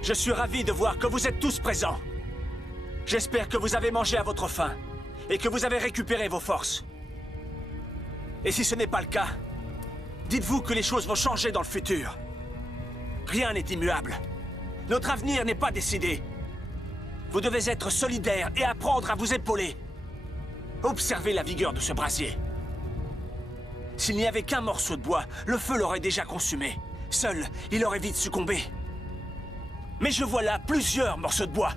Je suis ravi de voir que vous êtes tous présents. J'espère que vous avez mangé à votre faim et que vous avez récupéré vos forces. Et si ce n'est pas le cas, dites-vous que les choses vont changer dans le futur. Rien n'est immuable. Notre avenir n'est pas décidé. Vous devez être solidaires et apprendre à vous épauler. Observez la vigueur de ce brasier. S'il n'y avait qu'un morceau de bois, le feu l'aurait déjà consumé. Seul, il aurait vite succombé. Mais je vois là plusieurs morceaux de bois.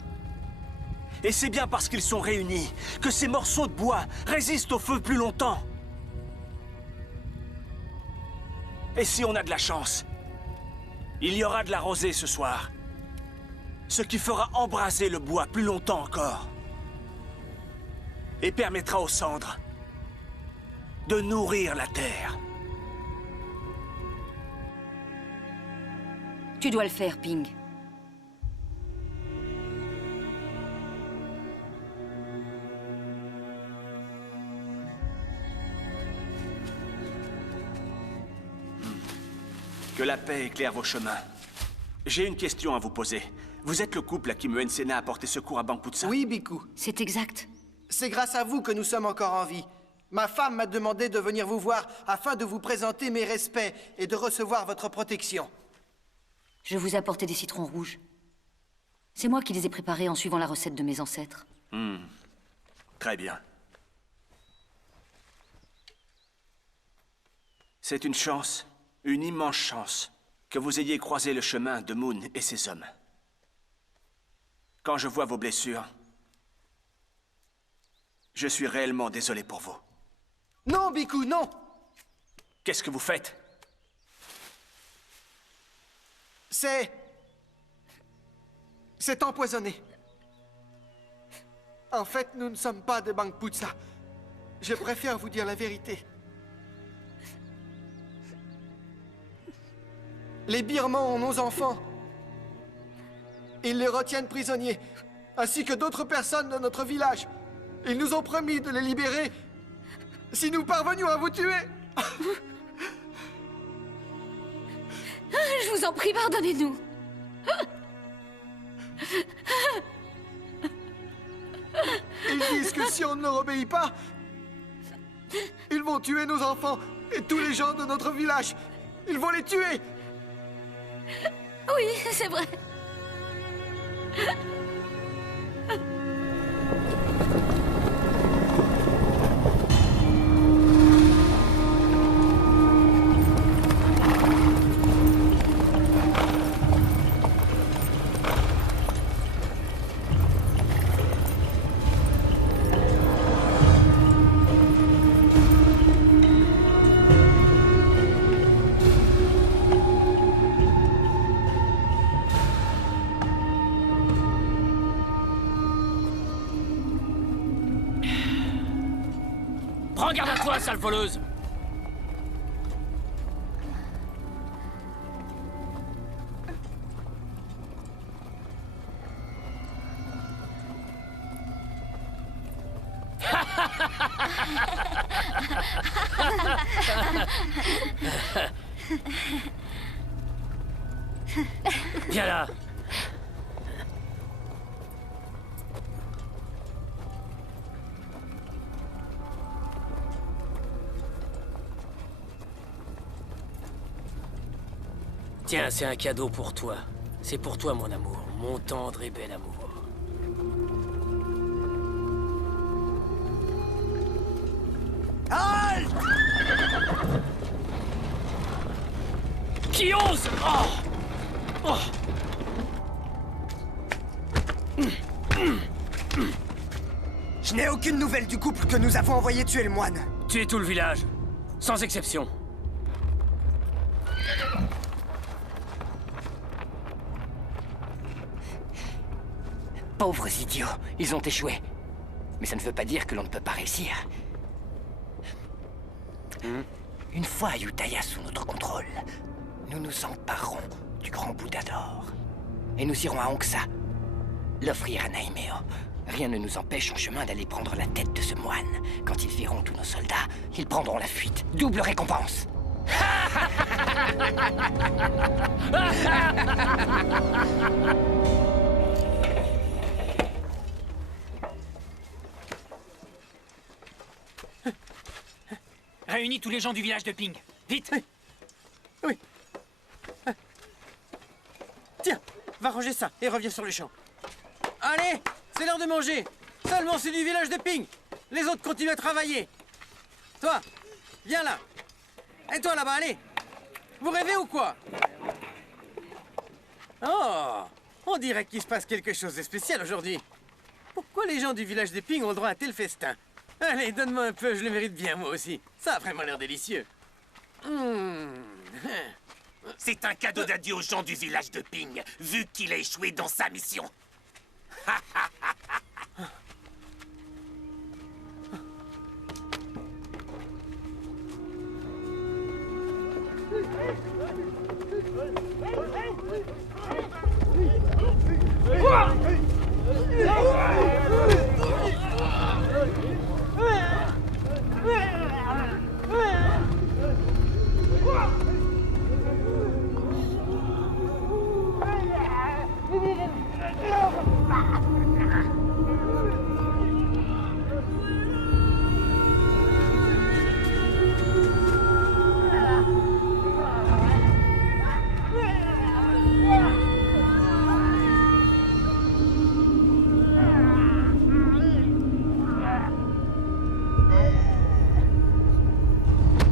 Et c'est bien parce qu'ils sont réunis que ces morceaux de bois résistent au feu plus longtemps. Et si on a de la chance, Il y aura de la rosée ce soir. Ce qui fera embraser le bois plus longtemps encore. Et permettra aux cendres de nourrir la terre. Tu dois le faire, Ping. Que la paix éclaire vos chemins. J'ai une question à vous poser. Vous êtes le couple à qui Muensena a porté secours à Bangputsa? Oui, Biku. C'est exact. C'est grâce à vous que nous sommes encore en vie. Ma femme m'a demandé de venir vous voir afin de vous présenter mes respects et de recevoir votre protection. Je vous ai apporté des citrons rouges. C'est moi qui les ai préparés en suivant la recette de mes ancêtres. Très bien. C'est une chance, une immense chance, que vous ayez croisé le chemin de Moon et ses hommes. Quand je vois vos blessures, je suis réellement désolé pour vous. Non, Biku, non! Qu'est-ce que vous faites? C'est empoisonné. En fait, nous ne sommes pas de Bangputsa. Je préfère vous dire la vérité. Les Birmans ont nos enfants. Ils les retiennent prisonniers, ainsi que d'autres personnes de notre village. Ils nous ont promis de les libérer si nous parvenions à vous tuer. Je vous en prie, pardonnez-nous. Ils disent que si on ne leur obéit pas, ils vont tuer nos enfants et tous les gens de notre village. Ils vont les tuer. Oui, c'est vrai. Prends garde à toi, sale voleuse! Viens là! Tiens, c'est un cadeau pour toi. C'est pour toi, mon amour. Mon tendre et bel amour. Halte! Qui ose? Oh! Oh! Je n'ai aucune nouvelle du couple que nous avons envoyé tuer le moine. Tuez tout le village. Sans exception. Pauvres idiots, ils ont échoué. Mais ça ne veut pas dire que l'on ne peut pas réussir. Une fois Ayutthaya sous notre contrôle, nous nous emparerons du grand Bouddha d'or. Et nous irons à Hongsa, l'offrir à Naimeo. Rien ne nous empêche en chemin d'aller prendre la tête de ce moine. Quand ils verront tous nos soldats, ils prendront la fuite. Double récompense. Réunis tous les gens du village de Ping. Vite! Oui. Tiens, va ranger ça et reviens sur le champ. Allez, c'est l'heure de manger. Seulement c'est du village de Ping. Les autres continuent à travailler. Toi, viens là. Et toi là-bas, allez. Vous rêvez ou quoi? Oh, on dirait qu'il se passe quelque chose de spécial aujourd'hui. Pourquoi les gens du village de Ping ont le droit à tel festin? Allez, donne-moi un peu, je le mérite bien moi aussi. Ça a vraiment l'air délicieux. C'est un cadeau d'adieu aux gens du village de Ping, vu qu'il a échoué dans sa mission.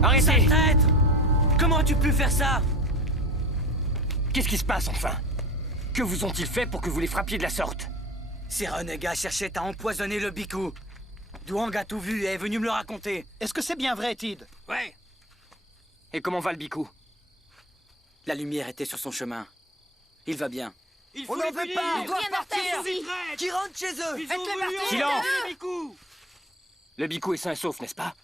Arrêtez! Traître! Comment as-tu pu faire ça? Qu'est-ce qui se passe, enfin? Que vous ont-ils fait pour que vous les frappiez de la sorte? Ces renégats cherchaient à empoisonner le Biku. Douang a tout vu et est venu me le raconter. Est-ce que c'est bien vrai, Tid? Ouais. Et comment va le Biku? La lumière était sur son chemin. Il va bien. On n'en veut pas! Ils doivent partir! Qui rentrent chez eux! Faites-les partir! Silence! Le Biku est sain et sauf, n'est-ce pas?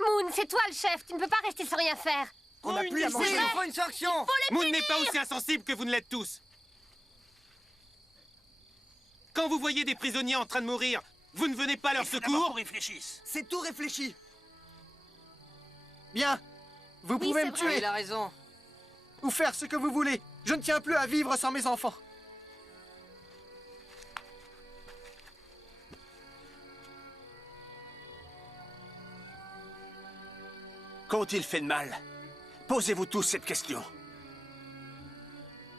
Moon, c'est toi le chef, tu ne peux pas rester sans rien faire. On n'a plus à manger, il faut une sanction! Moon n'est pas aussi insensible que vous ne l'êtes tous. Quand vous voyez des prisonniers en train de mourir, vous ne venez pas à leur secours? C'est tout réfléchi. Bien. Vous pouvez me tuer. Il a raison. Ou faire ce que vous voulez. Je ne tiens plus à vivre sans mes enfants. Qu'ont-ils fait de mal? Posez-vous tous cette question.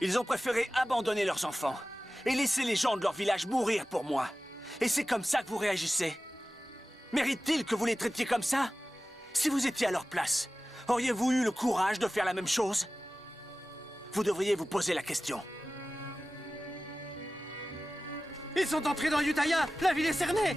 Ils ont préféré abandonner leurs enfants et laisser les gens de leur village mourir pour moi. Et c'est comme ça que vous réagissez? Mérite-t-il que vous les traitiez comme ça? Si vous étiez à leur place, auriez-vous eu le courage de faire la même chose? Vous devriez vous poser la question. Ils sont entrés dans Utaya! La ville est cernée!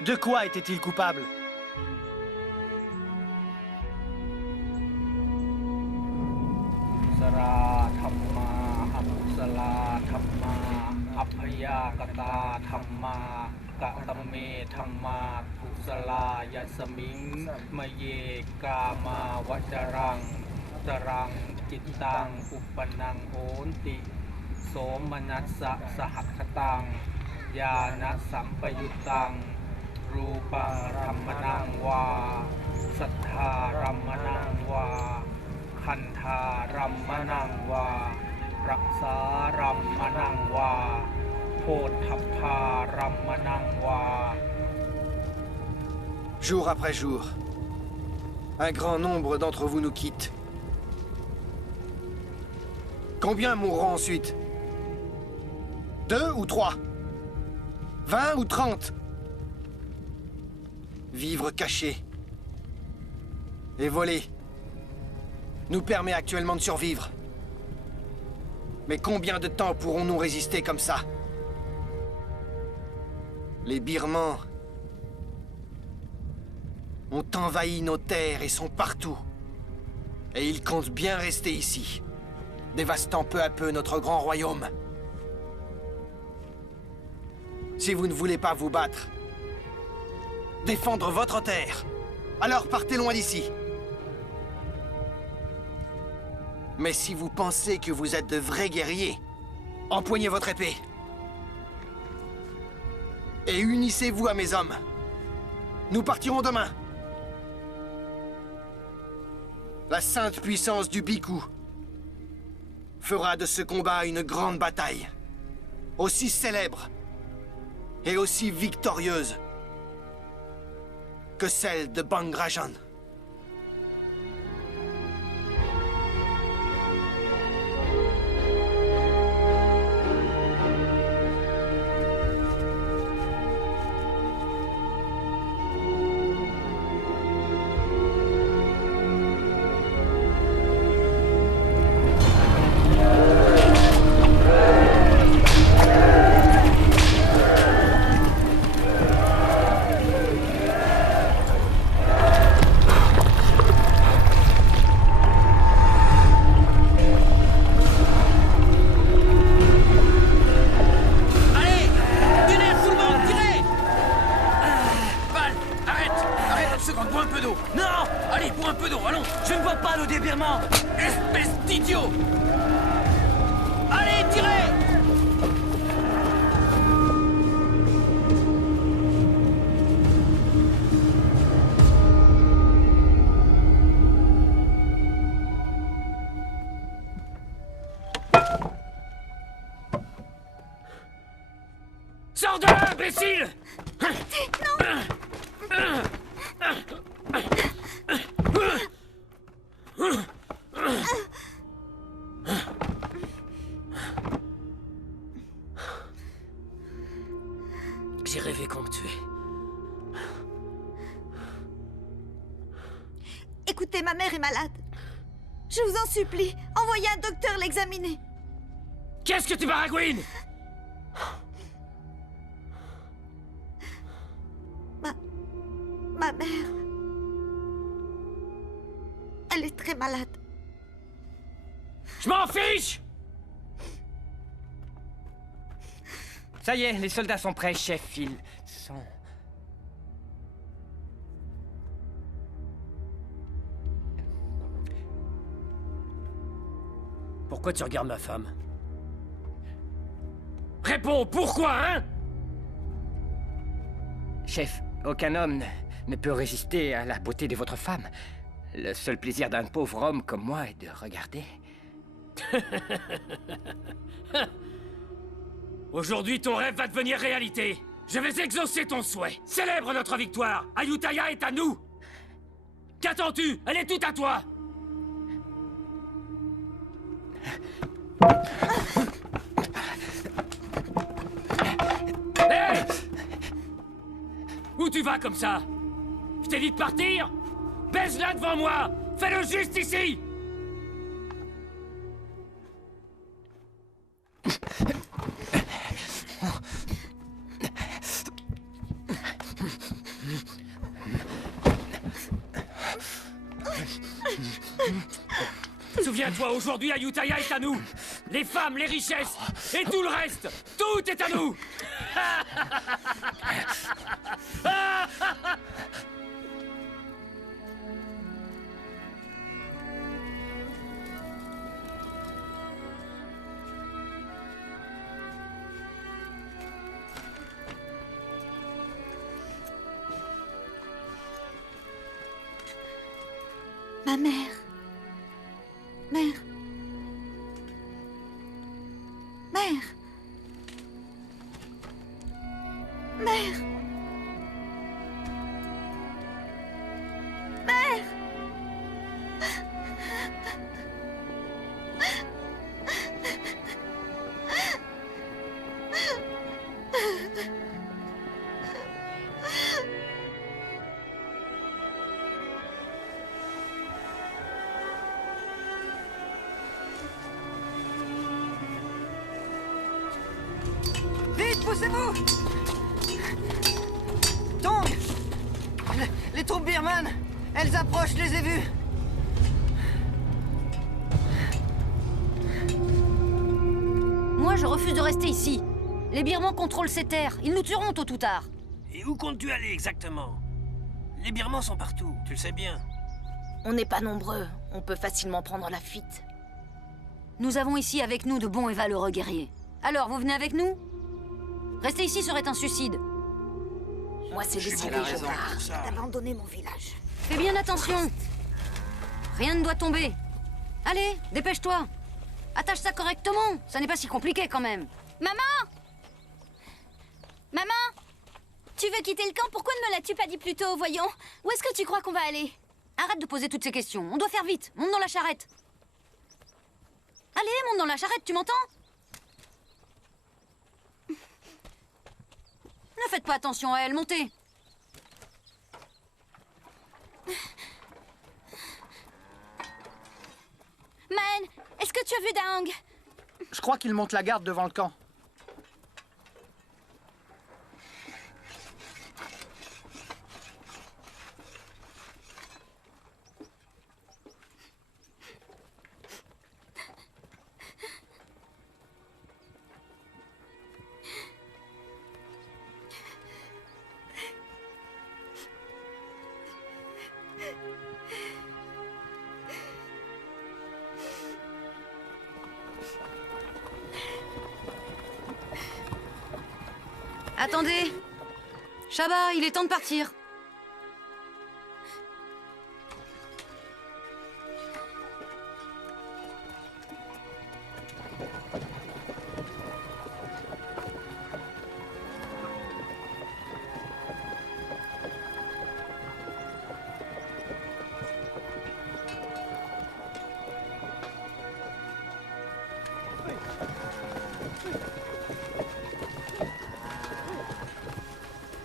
De quoi était-il coupable?รูปังรัมมนังวาสัทธารัมมนังวาคันธารัมมนังวารักษารัมมนังวาโภ ทัพพารัมมนังวา Jour après jour, un grand nombre d'entre vous nous quittent. Combien mourront ensuite? 2 ou 3? 20 ou 30? Vivre caché et voler nous permet actuellement de survivre. Mais combien de temps pourrons-nous résister comme ça? Les Birmans ont envahi nos terres et sont partout. Et ils comptent bien rester ici, dévastant peu à peu notre grand royaume. Si vous ne voulez pas vous battre, défendre votre terre, alors partez loin d'ici. Mais si vous pensez que vous êtes de vrais guerriers, empoignez votre épée. Et unissez-vous à mes hommes. Nous partirons demain. La sainte puissance du Bhikkhu fera de ce combat une grande bataille, aussi célèbre et aussi victorieuse que celle de Bangrajan. Sors de là, imbécile! J'ai rêvé qu'on me tuait. Écoutez, ma mère est malade. Je vous en supplie, envoyez un docteur l'examiner. Qu'est-ce que tu baragouines? Ma mère... Elle est très malade. Je m'en fiche! Ça y est, les soldats sont prêts, chef. Ils sont... Pourquoi tu regardes ma femme? Réponds, pourquoi, hein? Chef, aucun homme ne peut résister à la beauté de votre femme. Le seul plaisir d'un pauvre homme comme moi est de regarder. Aujourd'hui, ton rêve va devenir réalité. Je vais exaucer ton souhait. Célèbre notre victoire. Ayutthaya est à nous. Qu'attends-tu? Elle est toute à toi. Hey! Où tu vas comme ça? Je t'ai dit de partir? Baise-la devant moi! Fais-le juste ici! Souviens-toi, aujourd'hui, Ayutthaya est à nous. Les femmes, les richesses et tout le reste. Tout est à nous. Ma mère. Mère. Mère. Avancez-vous! Tong! Les troupes birmanes! Elles approchent, je les ai vues! Moi, je refuse de rester ici. Les Birmans contrôlent ces terres. Ils nous tueront tôt ou tard. Et où comptes-tu aller exactement? Les Birmans sont partout, tu le sais bien. On n'est pas nombreux. On peut facilement prendre la fuite. Nous avons ici avec nous de bons et valeureux guerriers. Alors, vous venez avec nous? Rester ici serait un suicide. Moi, c'est décidé, je pars. D'abandonner mon village. Fais bien attention. Rien ne doit tomber. Allez, dépêche-toi. Attache ça correctement. Ça n'est pas si compliqué quand même. Maman! Maman! Tu veux quitter le camp? Pourquoi ne me l'as-tu pas dit plus tôt, voyons? Où est-ce que tu crois qu'on va aller? Arrête de poser toutes ces questions. On doit faire vite. Monte dans la charrette. Allez, monte dans la charrette, tu m'entends? Ne faites pas attention à elle, montez. Man, est-ce que tu as vu Daang? Je crois qu'il monte la garde devant le camp. Attendez. Shaba, il est temps de partir.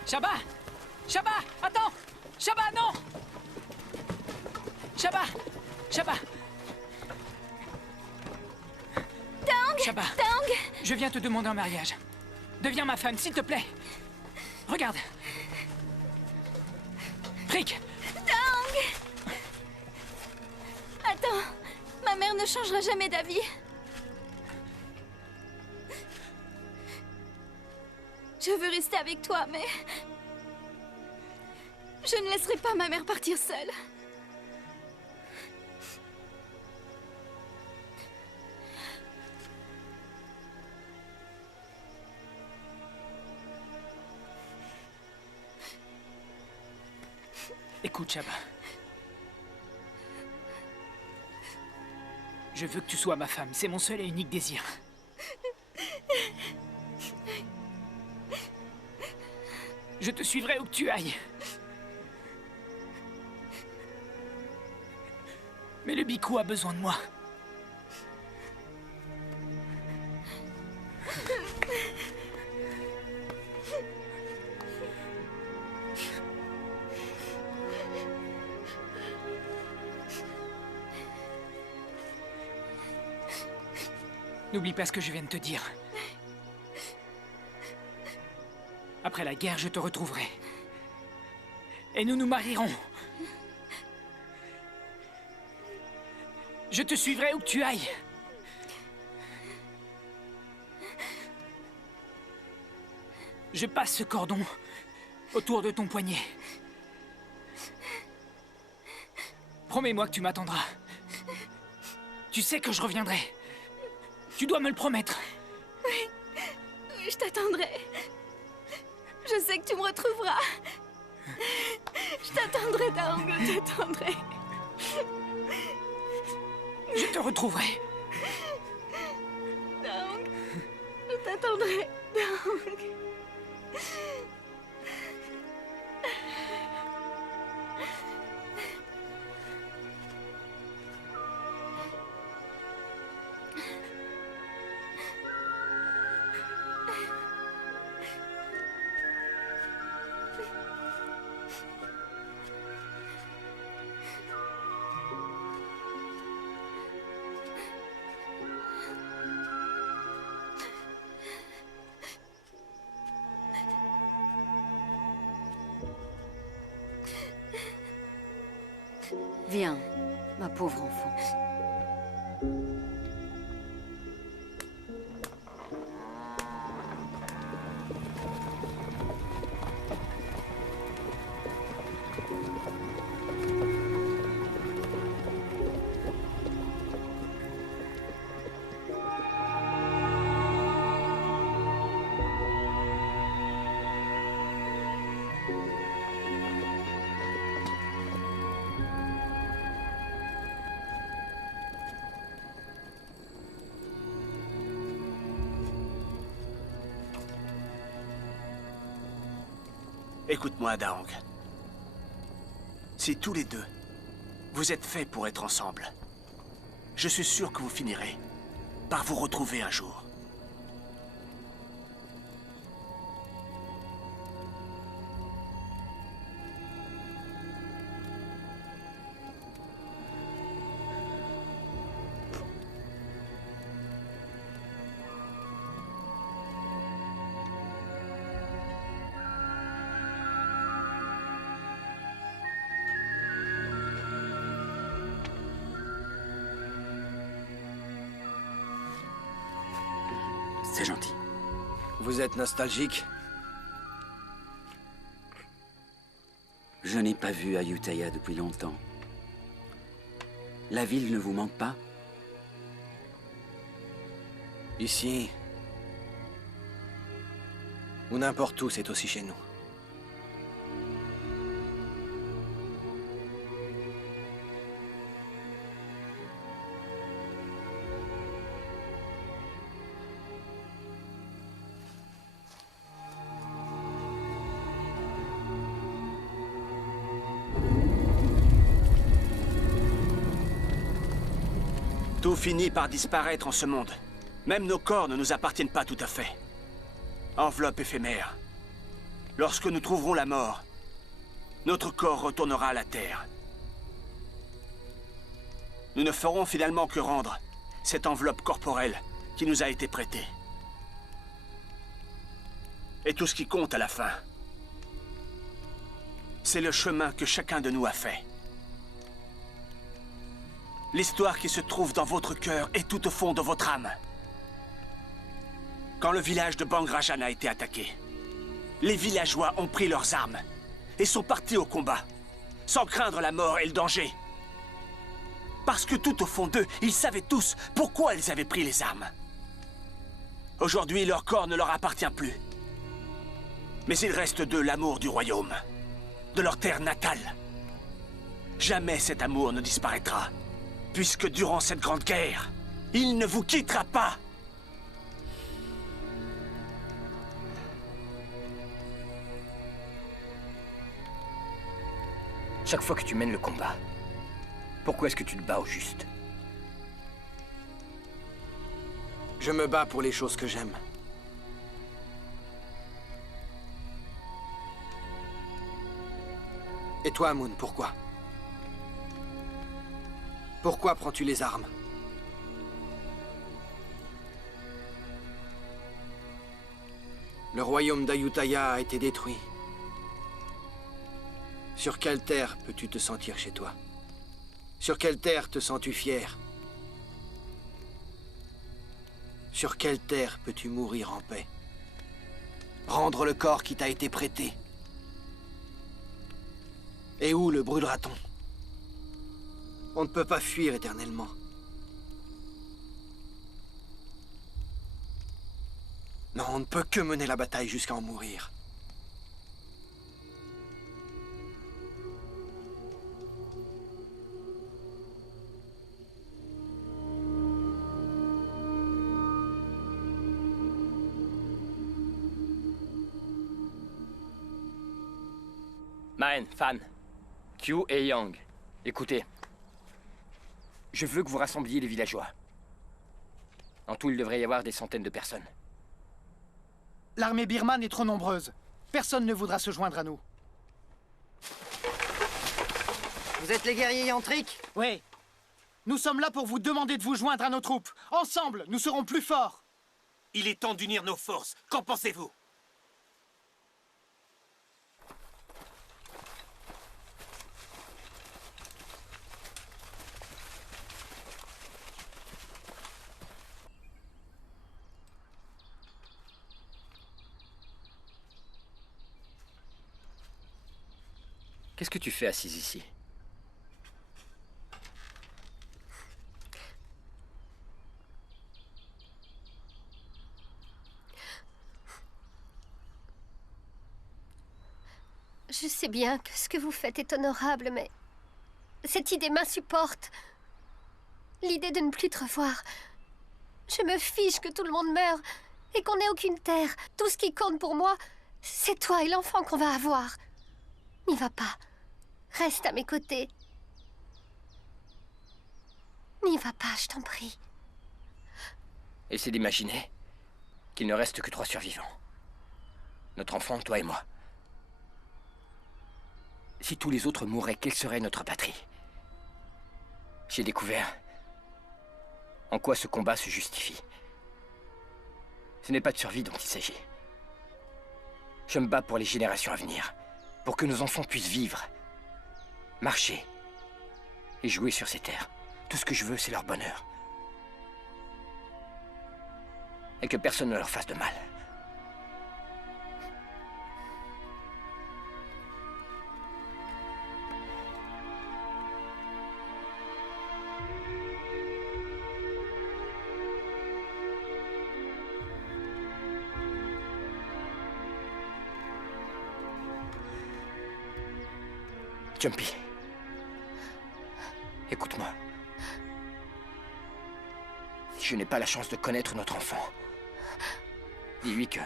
Shaba! Shaba! Attends! Shaba, non! Shaba! Shaba! Daang! Shaba! Daang! Je viens te demander en mariage. Deviens ma femme, s'il te plaît. Regarde. Frick! Daang! Attends, ma mère ne changera jamais d'avis. Je veux rester avec toi, mais... je ne laisserai pas ma mère partir seule. Écoute, Shaba. Je veux que tu sois ma femme. C'est mon seul et unique désir. Je te suivrai où que tu ailles. Mais le Bhikkhu a besoin de moi. N'oublie pas ce que je viens de te dire. Après la guerre, je te retrouverai. Et nous nous marierons. Je te suivrai où que tu ailles. Je passe ce cordon autour de ton poignet. Promets-moi que tu m'attendras. Tu sais que je reviendrai. Tu dois me le promettre. Oui, je t'attendrai. Je sais que tu me retrouveras. Je t'attendrai, Daang, je t'attendrai. Je te retrouverai. Daang, je t'attendrai, Daang. Viens, ma pauvre enfant. Écoute-moi, Daang. Si tous les deux, vous êtes faits pour être ensemble, je suis sûr que vous finirez par vous retrouver un jour. C'est gentil. Vous êtes nostalgique? Je n'ai pas vu Ayutthaya depuis longtemps. La ville ne vous manque pas? Ici, ou n'importe où, c'est aussi chez nous. Tout finit par disparaître en ce monde. Même nos corps ne nous appartiennent pas tout à fait. Enveloppe éphémère. Lorsque nous trouverons la mort, notre corps retournera à la Terre. Nous ne ferons finalement que rendre cette enveloppe corporelle qui nous a été prêtée. Et tout ce qui compte à la fin, c'est le chemin que chacun de nous a fait. L'histoire qui se trouve dans votre cœur et tout au fond de votre âme. Quand le village de Bang Rajan a été attaqué, les villageois ont pris leurs armes et sont partis au combat, sans craindre la mort et le danger. Parce que tout au fond d'eux, ils savaient tous pourquoi ils avaient pris les armes. Aujourd'hui, leur corps ne leur appartient plus. Mais il reste d'eux l'amour du royaume, de leur terre natale. Jamais cet amour ne disparaîtra. Puisque durant cette grande guerre, il ne vous quittera pas. Chaque fois que tu mènes le combat, pourquoi est-ce que tu te bats au juste? Je me bats pour les choses que j'aime. Et toi, Moon, pourquoi? Pourquoi prends-tu les armes? Le royaume d'Ayutthaya a été détruit. Sur quelle terre peux-tu te sentir chez toi? Sur quelle terre te sens-tu fier? Sur quelle terre peux-tu mourir en paix? Rendre le corps qui t'a été prêté? Et où le brûlera-t-on? On ne peut pas fuir éternellement. Non, on ne peut que mener la bataille jusqu'à en mourir. Maen, Fan, Q et Yang, écoutez. Je veux que vous rassembliez les villageois. En tout, il devrait y avoir des centaines de personnes. L'armée birmane est trop nombreuse. Personne ne voudra se joindre à nous. Vous êtes les guerriers yantriques? Oui. Nous sommes là pour vous demander de vous joindre à nos troupes. Ensemble, nous serons plus forts. Il est temps d'unir nos forces. Qu'en pensez-vous? Qu'est-ce que tu fais assise ici? Je sais bien que ce que vous faites est honorable, mais cette idée m'insupporte. L'idée de ne plus te revoir. Je me fiche que tout le monde meure et qu'on n'ait aucune terre. Tout ce qui compte pour moi, c'est toi et l'enfant qu'on va avoir. N'y va pas. Reste à mes côtés. N'y va pas, je t'en prie. Essaie d'imaginer qu'il ne reste que 3 survivants. Notre enfant, toi et moi. Si tous les autres mouraient, quelle serait notre patrie? J'ai découvert en quoi ce combat se justifie. Ce n'est pas de survie dont il s'agit. Je me bats pour les générations à venir, pour que nos enfants puissent vivre, marcher et jouer sur ces terres. Tout ce que je veux, c'est leur bonheur. Et que personne ne leur fasse de mal. Jumpy, écoute-moi. Si je n'ai pas la chance de connaître notre enfant, dis-lui que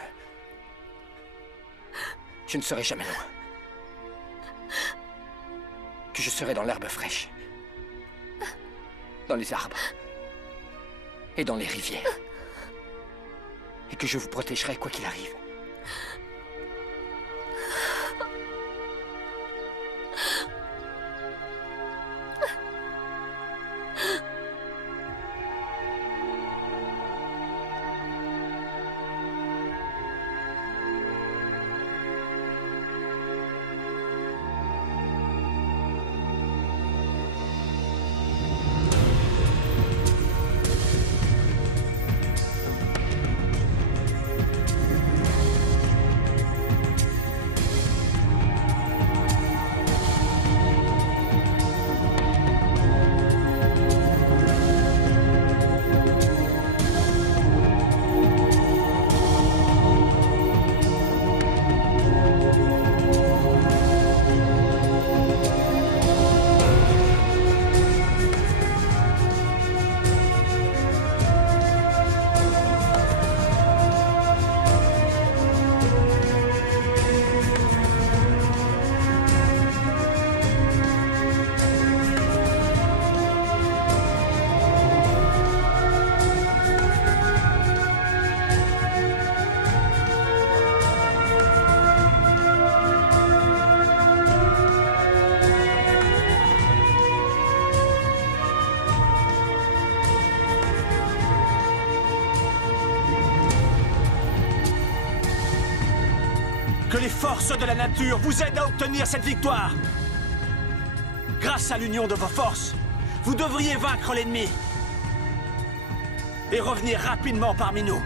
je ne serai jamais loin. Que je serai dans l'herbe fraîche, dans les arbres et dans les rivières. Et que je vous protégerai quoi qu'il arrive. Que les forces de la nature vous aident à obtenir cette victoire. Grâce à l'union de vos forces, vous devriez vaincre l'ennemi et revenir rapidement parmi nous.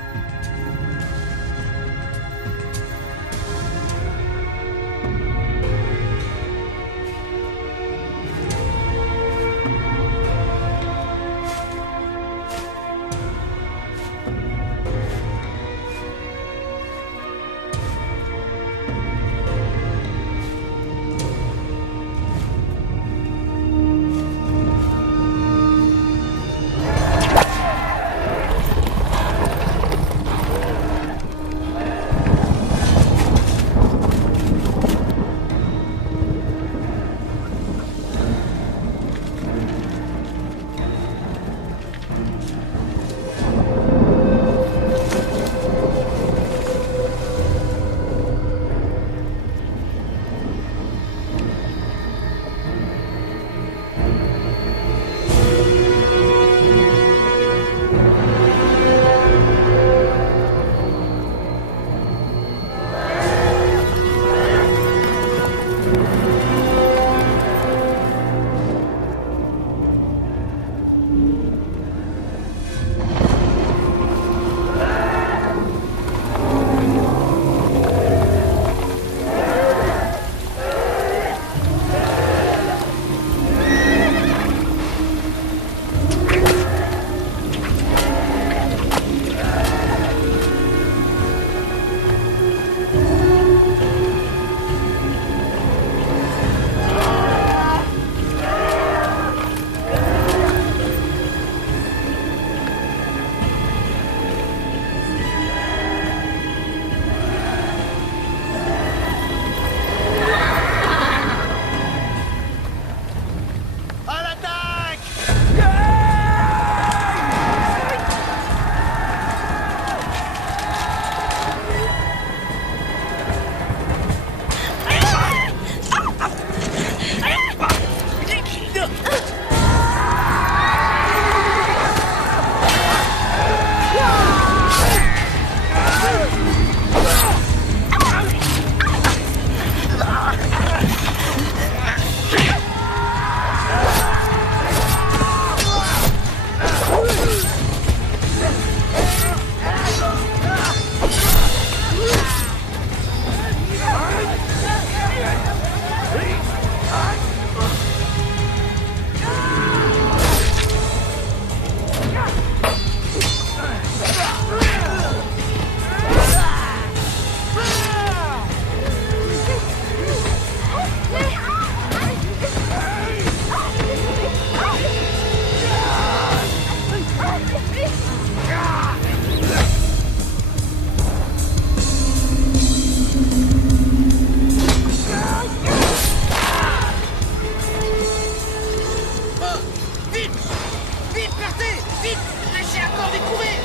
courez!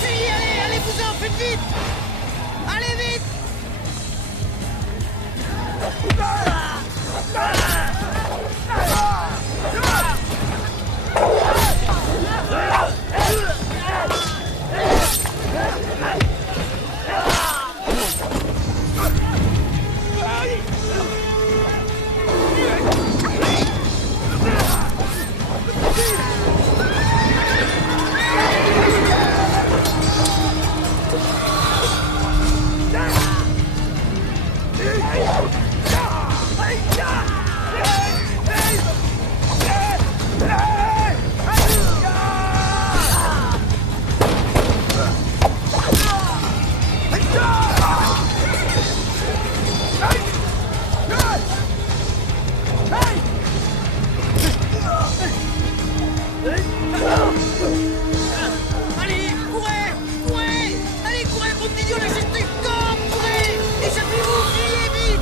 Fuyez, allez-vous-en, faites vite! Allez vite! Allez, courez! Allez, courez, groupe d'idiots, lâchez ce truc! Courez! Échappez-vous, fuyez vite!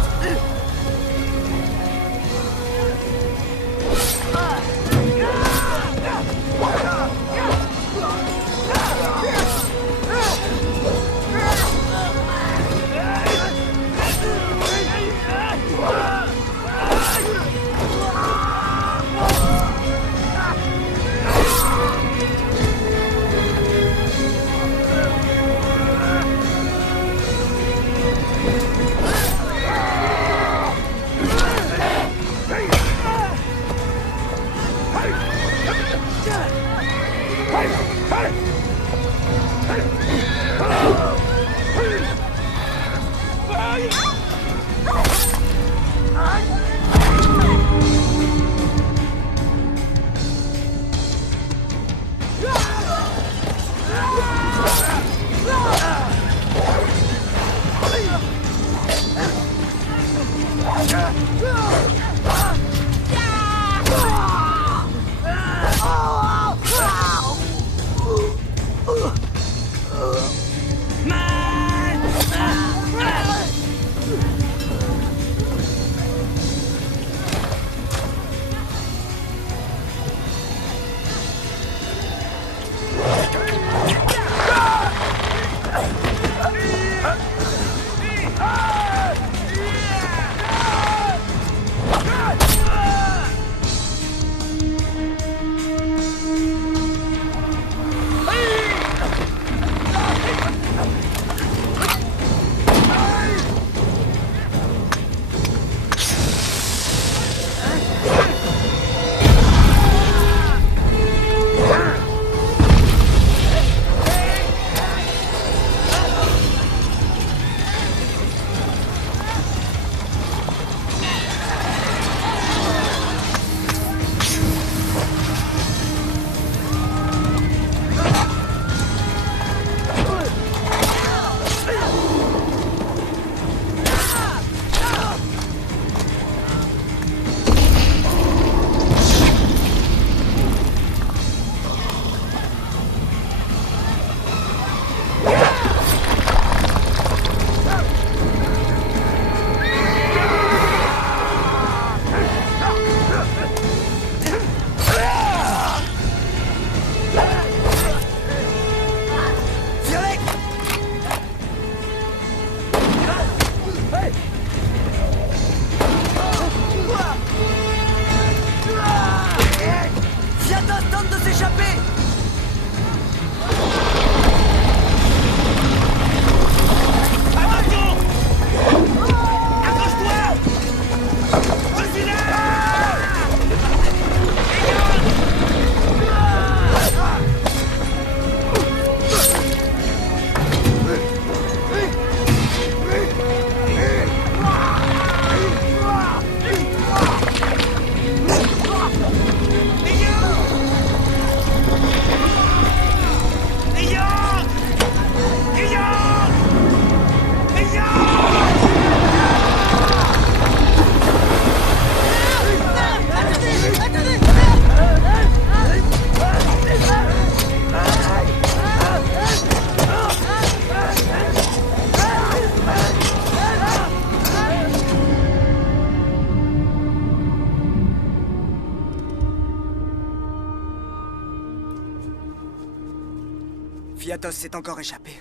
Fiatos s'est encore échappé.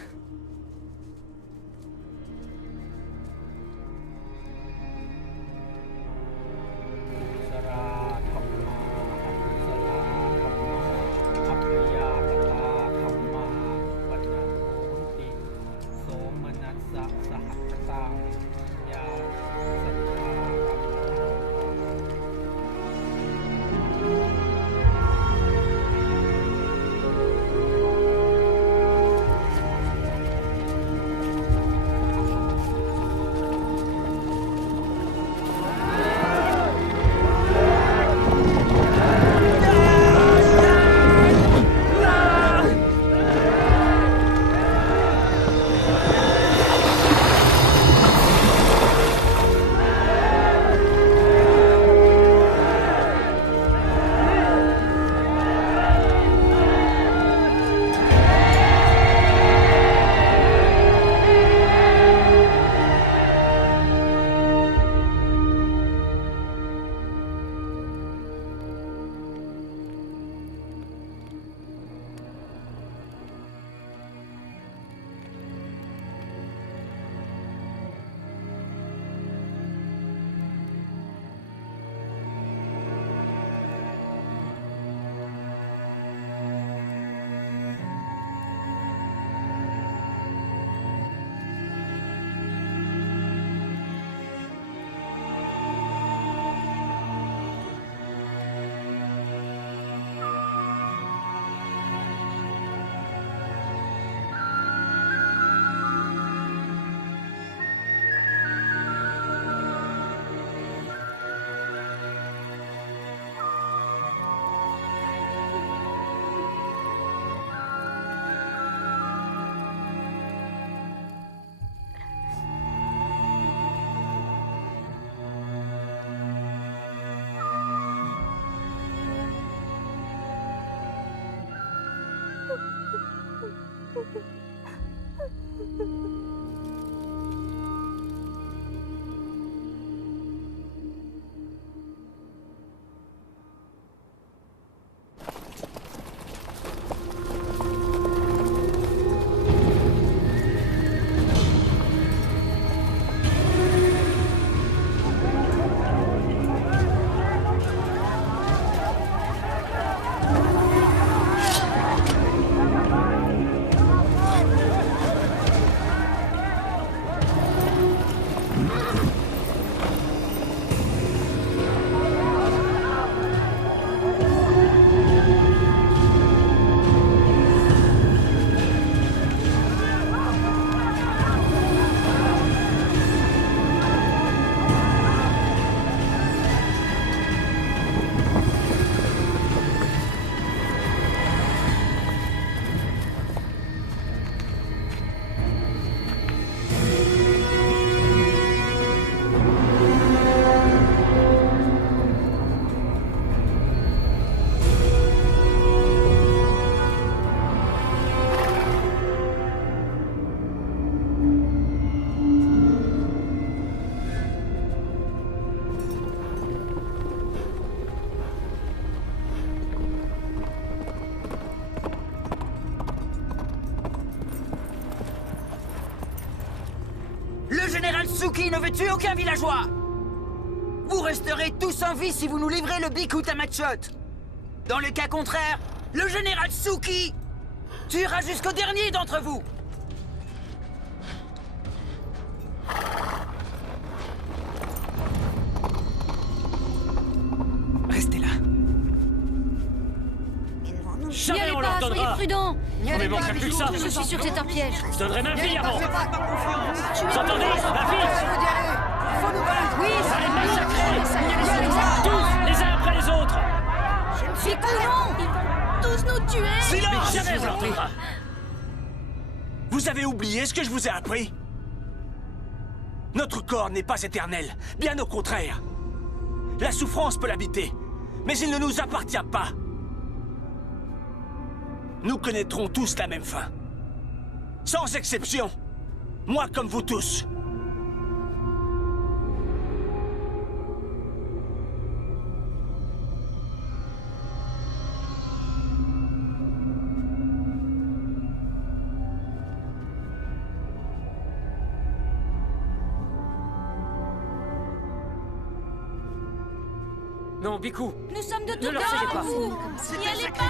général Tsuki ne veut tuer aucun villageois. Vous resterez tous en vie si vous nous livrez le Bikku Tamachot. Dans le cas contraire, le général Tsuki tuera jusqu'au dernier d'entre vous. Restez là. Jamais N'y allez on pas, leur soyez donnera. prudents. N'y On allez ne pas, manquerait plus que ça. je suis sûr que c'est un piège. Je donnerai ma vie avant. Vous Vous entendez, ma fille? Faut nous battre. Oui, Vous allez oui, massacrer. Tous, les uns après les autres. Bikku, non. Ils vont tous nous tuer. Silence! Jamais on leur donnera. Vous avez oublié ce que je vous ai appris? Notre corps n'est pas éternel, bien au contraire. La souffrance peut l'habiter, mais il ne nous appartient pas. Nous connaîtrons tous la même fin. Sans exception. Moi comme vous tous. Non, Biku. Nous sommes de tout Ne leur cédez pas. N'y allez pas.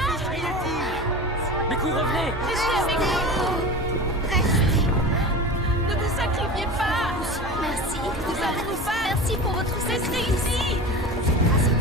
Biku, revenez. Restez avec nous. Ne vous sacrifiez pas. Merci. Nous avons pas. Merci pour votre restez ici. Merci.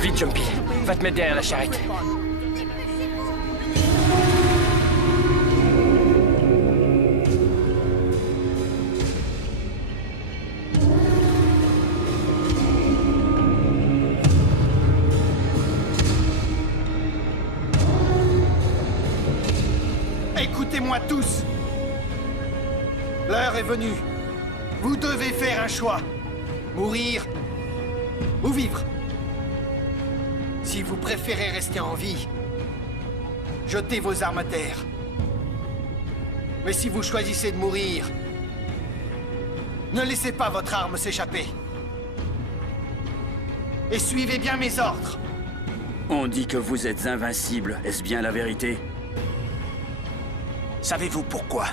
Vite, Jumpy. Va te mettre derrière la charrette. Écoutez-moi tous. L'heure est venue. Vous devez faire un choix. Mourir ou vivre. Si vous préférez rester en vie, jetez vos armes à terre. Mais si vous choisissez de mourir, ne laissez pas votre arme s'échapper. Et suivez bien mes ordres. On dit que vous êtes invincible. Est-ce bien la vérité? Savez-vous pourquoi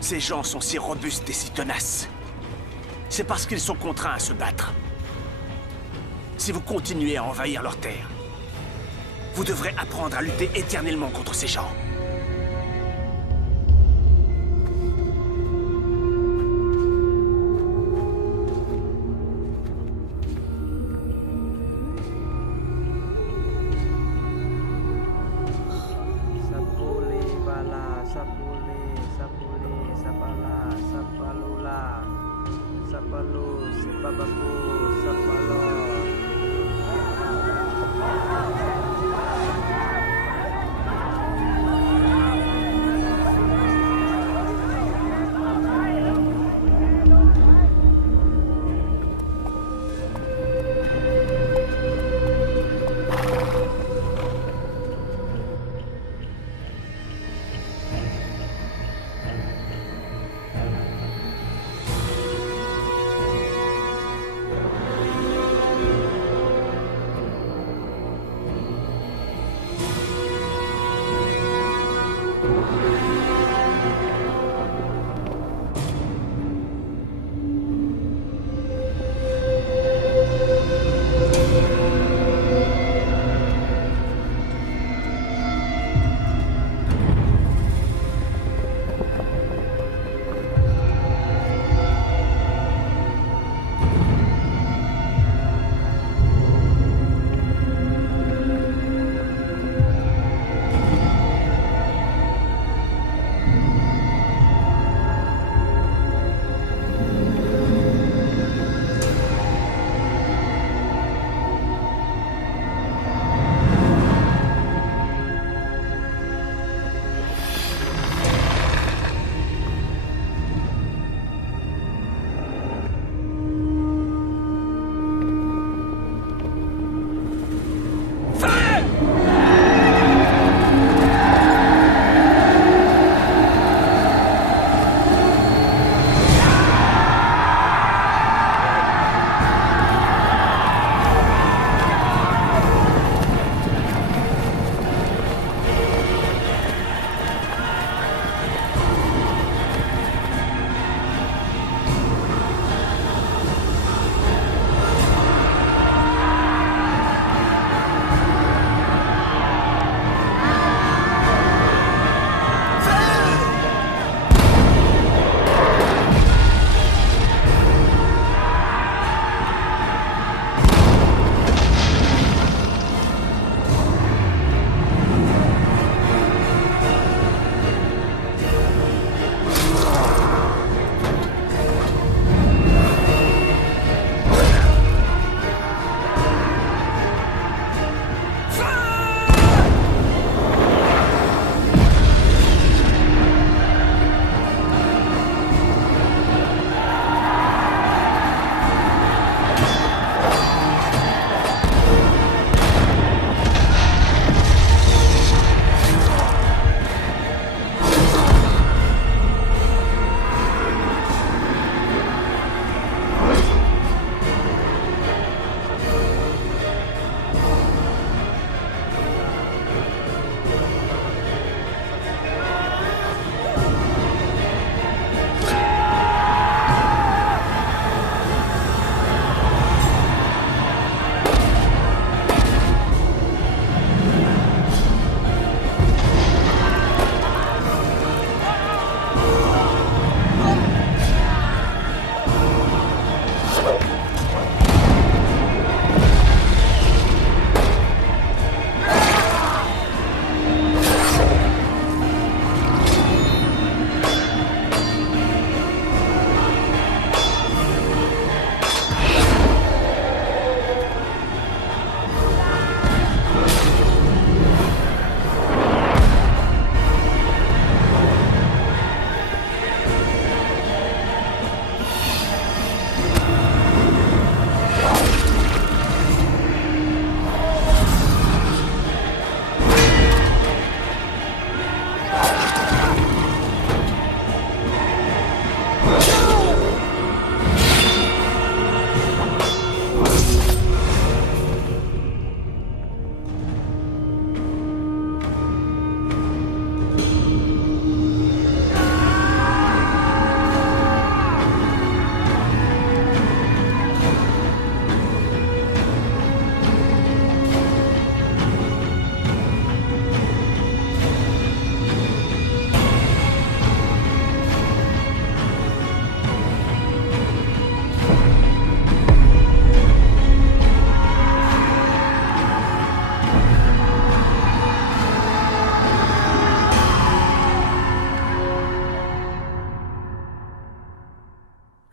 ces gens sont si robustes et si tenaces? C'est parce qu'ils sont contraints à se battre. Si vous continuez à envahir leur terre, vous devrez apprendre à lutter éternellement contre ces gens.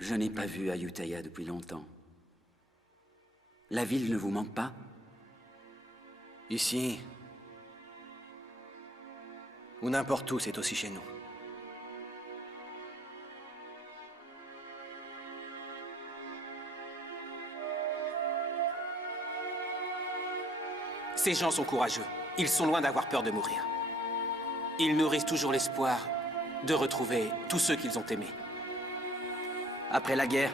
Je n'ai pas vu Ayutthaya depuis longtemps. La ville ne vous manque pas? Ici, ou n'importe où, c'est aussi chez nous. Ces gens sont courageux. Ils sont loin d'avoir peur de mourir. Ils nourrissent toujours l'espoir de retrouver tous ceux qu'ils ont aimés. Après la guerre,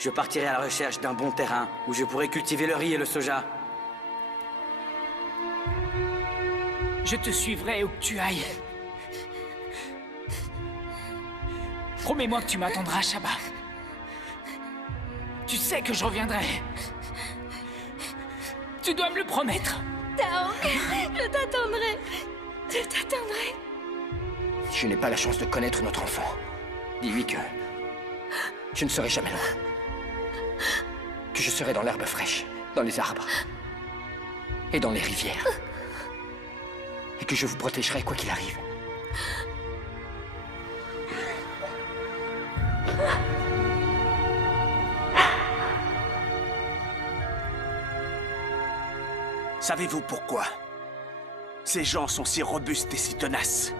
je partirai à la recherche d'un bon terrain où je pourrai cultiver le riz et le soja. Je te suivrai où que tu ailles. Promets-moi que tu m'attendras, Shaba. Tu sais que je reviendrai. Tu dois me le promettre. Taong, je t'attendrai. Je t'attendrai. Si je n'ai pas la chance de connaître notre enfant, dis-lui que je ne serai jamais loin. Que je serai dans l'herbe fraîche, dans les arbres et dans les rivières. Et que je vous protégerai quoi qu'il arrive. Savez-vous pourquoi ces gens sont si robustes et si tenaces?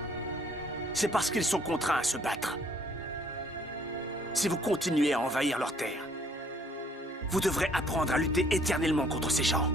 C'est parce qu'ils sont contraints à se battre. Si vous continuez à envahir leurs terres, vous devrez apprendre à lutter éternellement contre ces gens.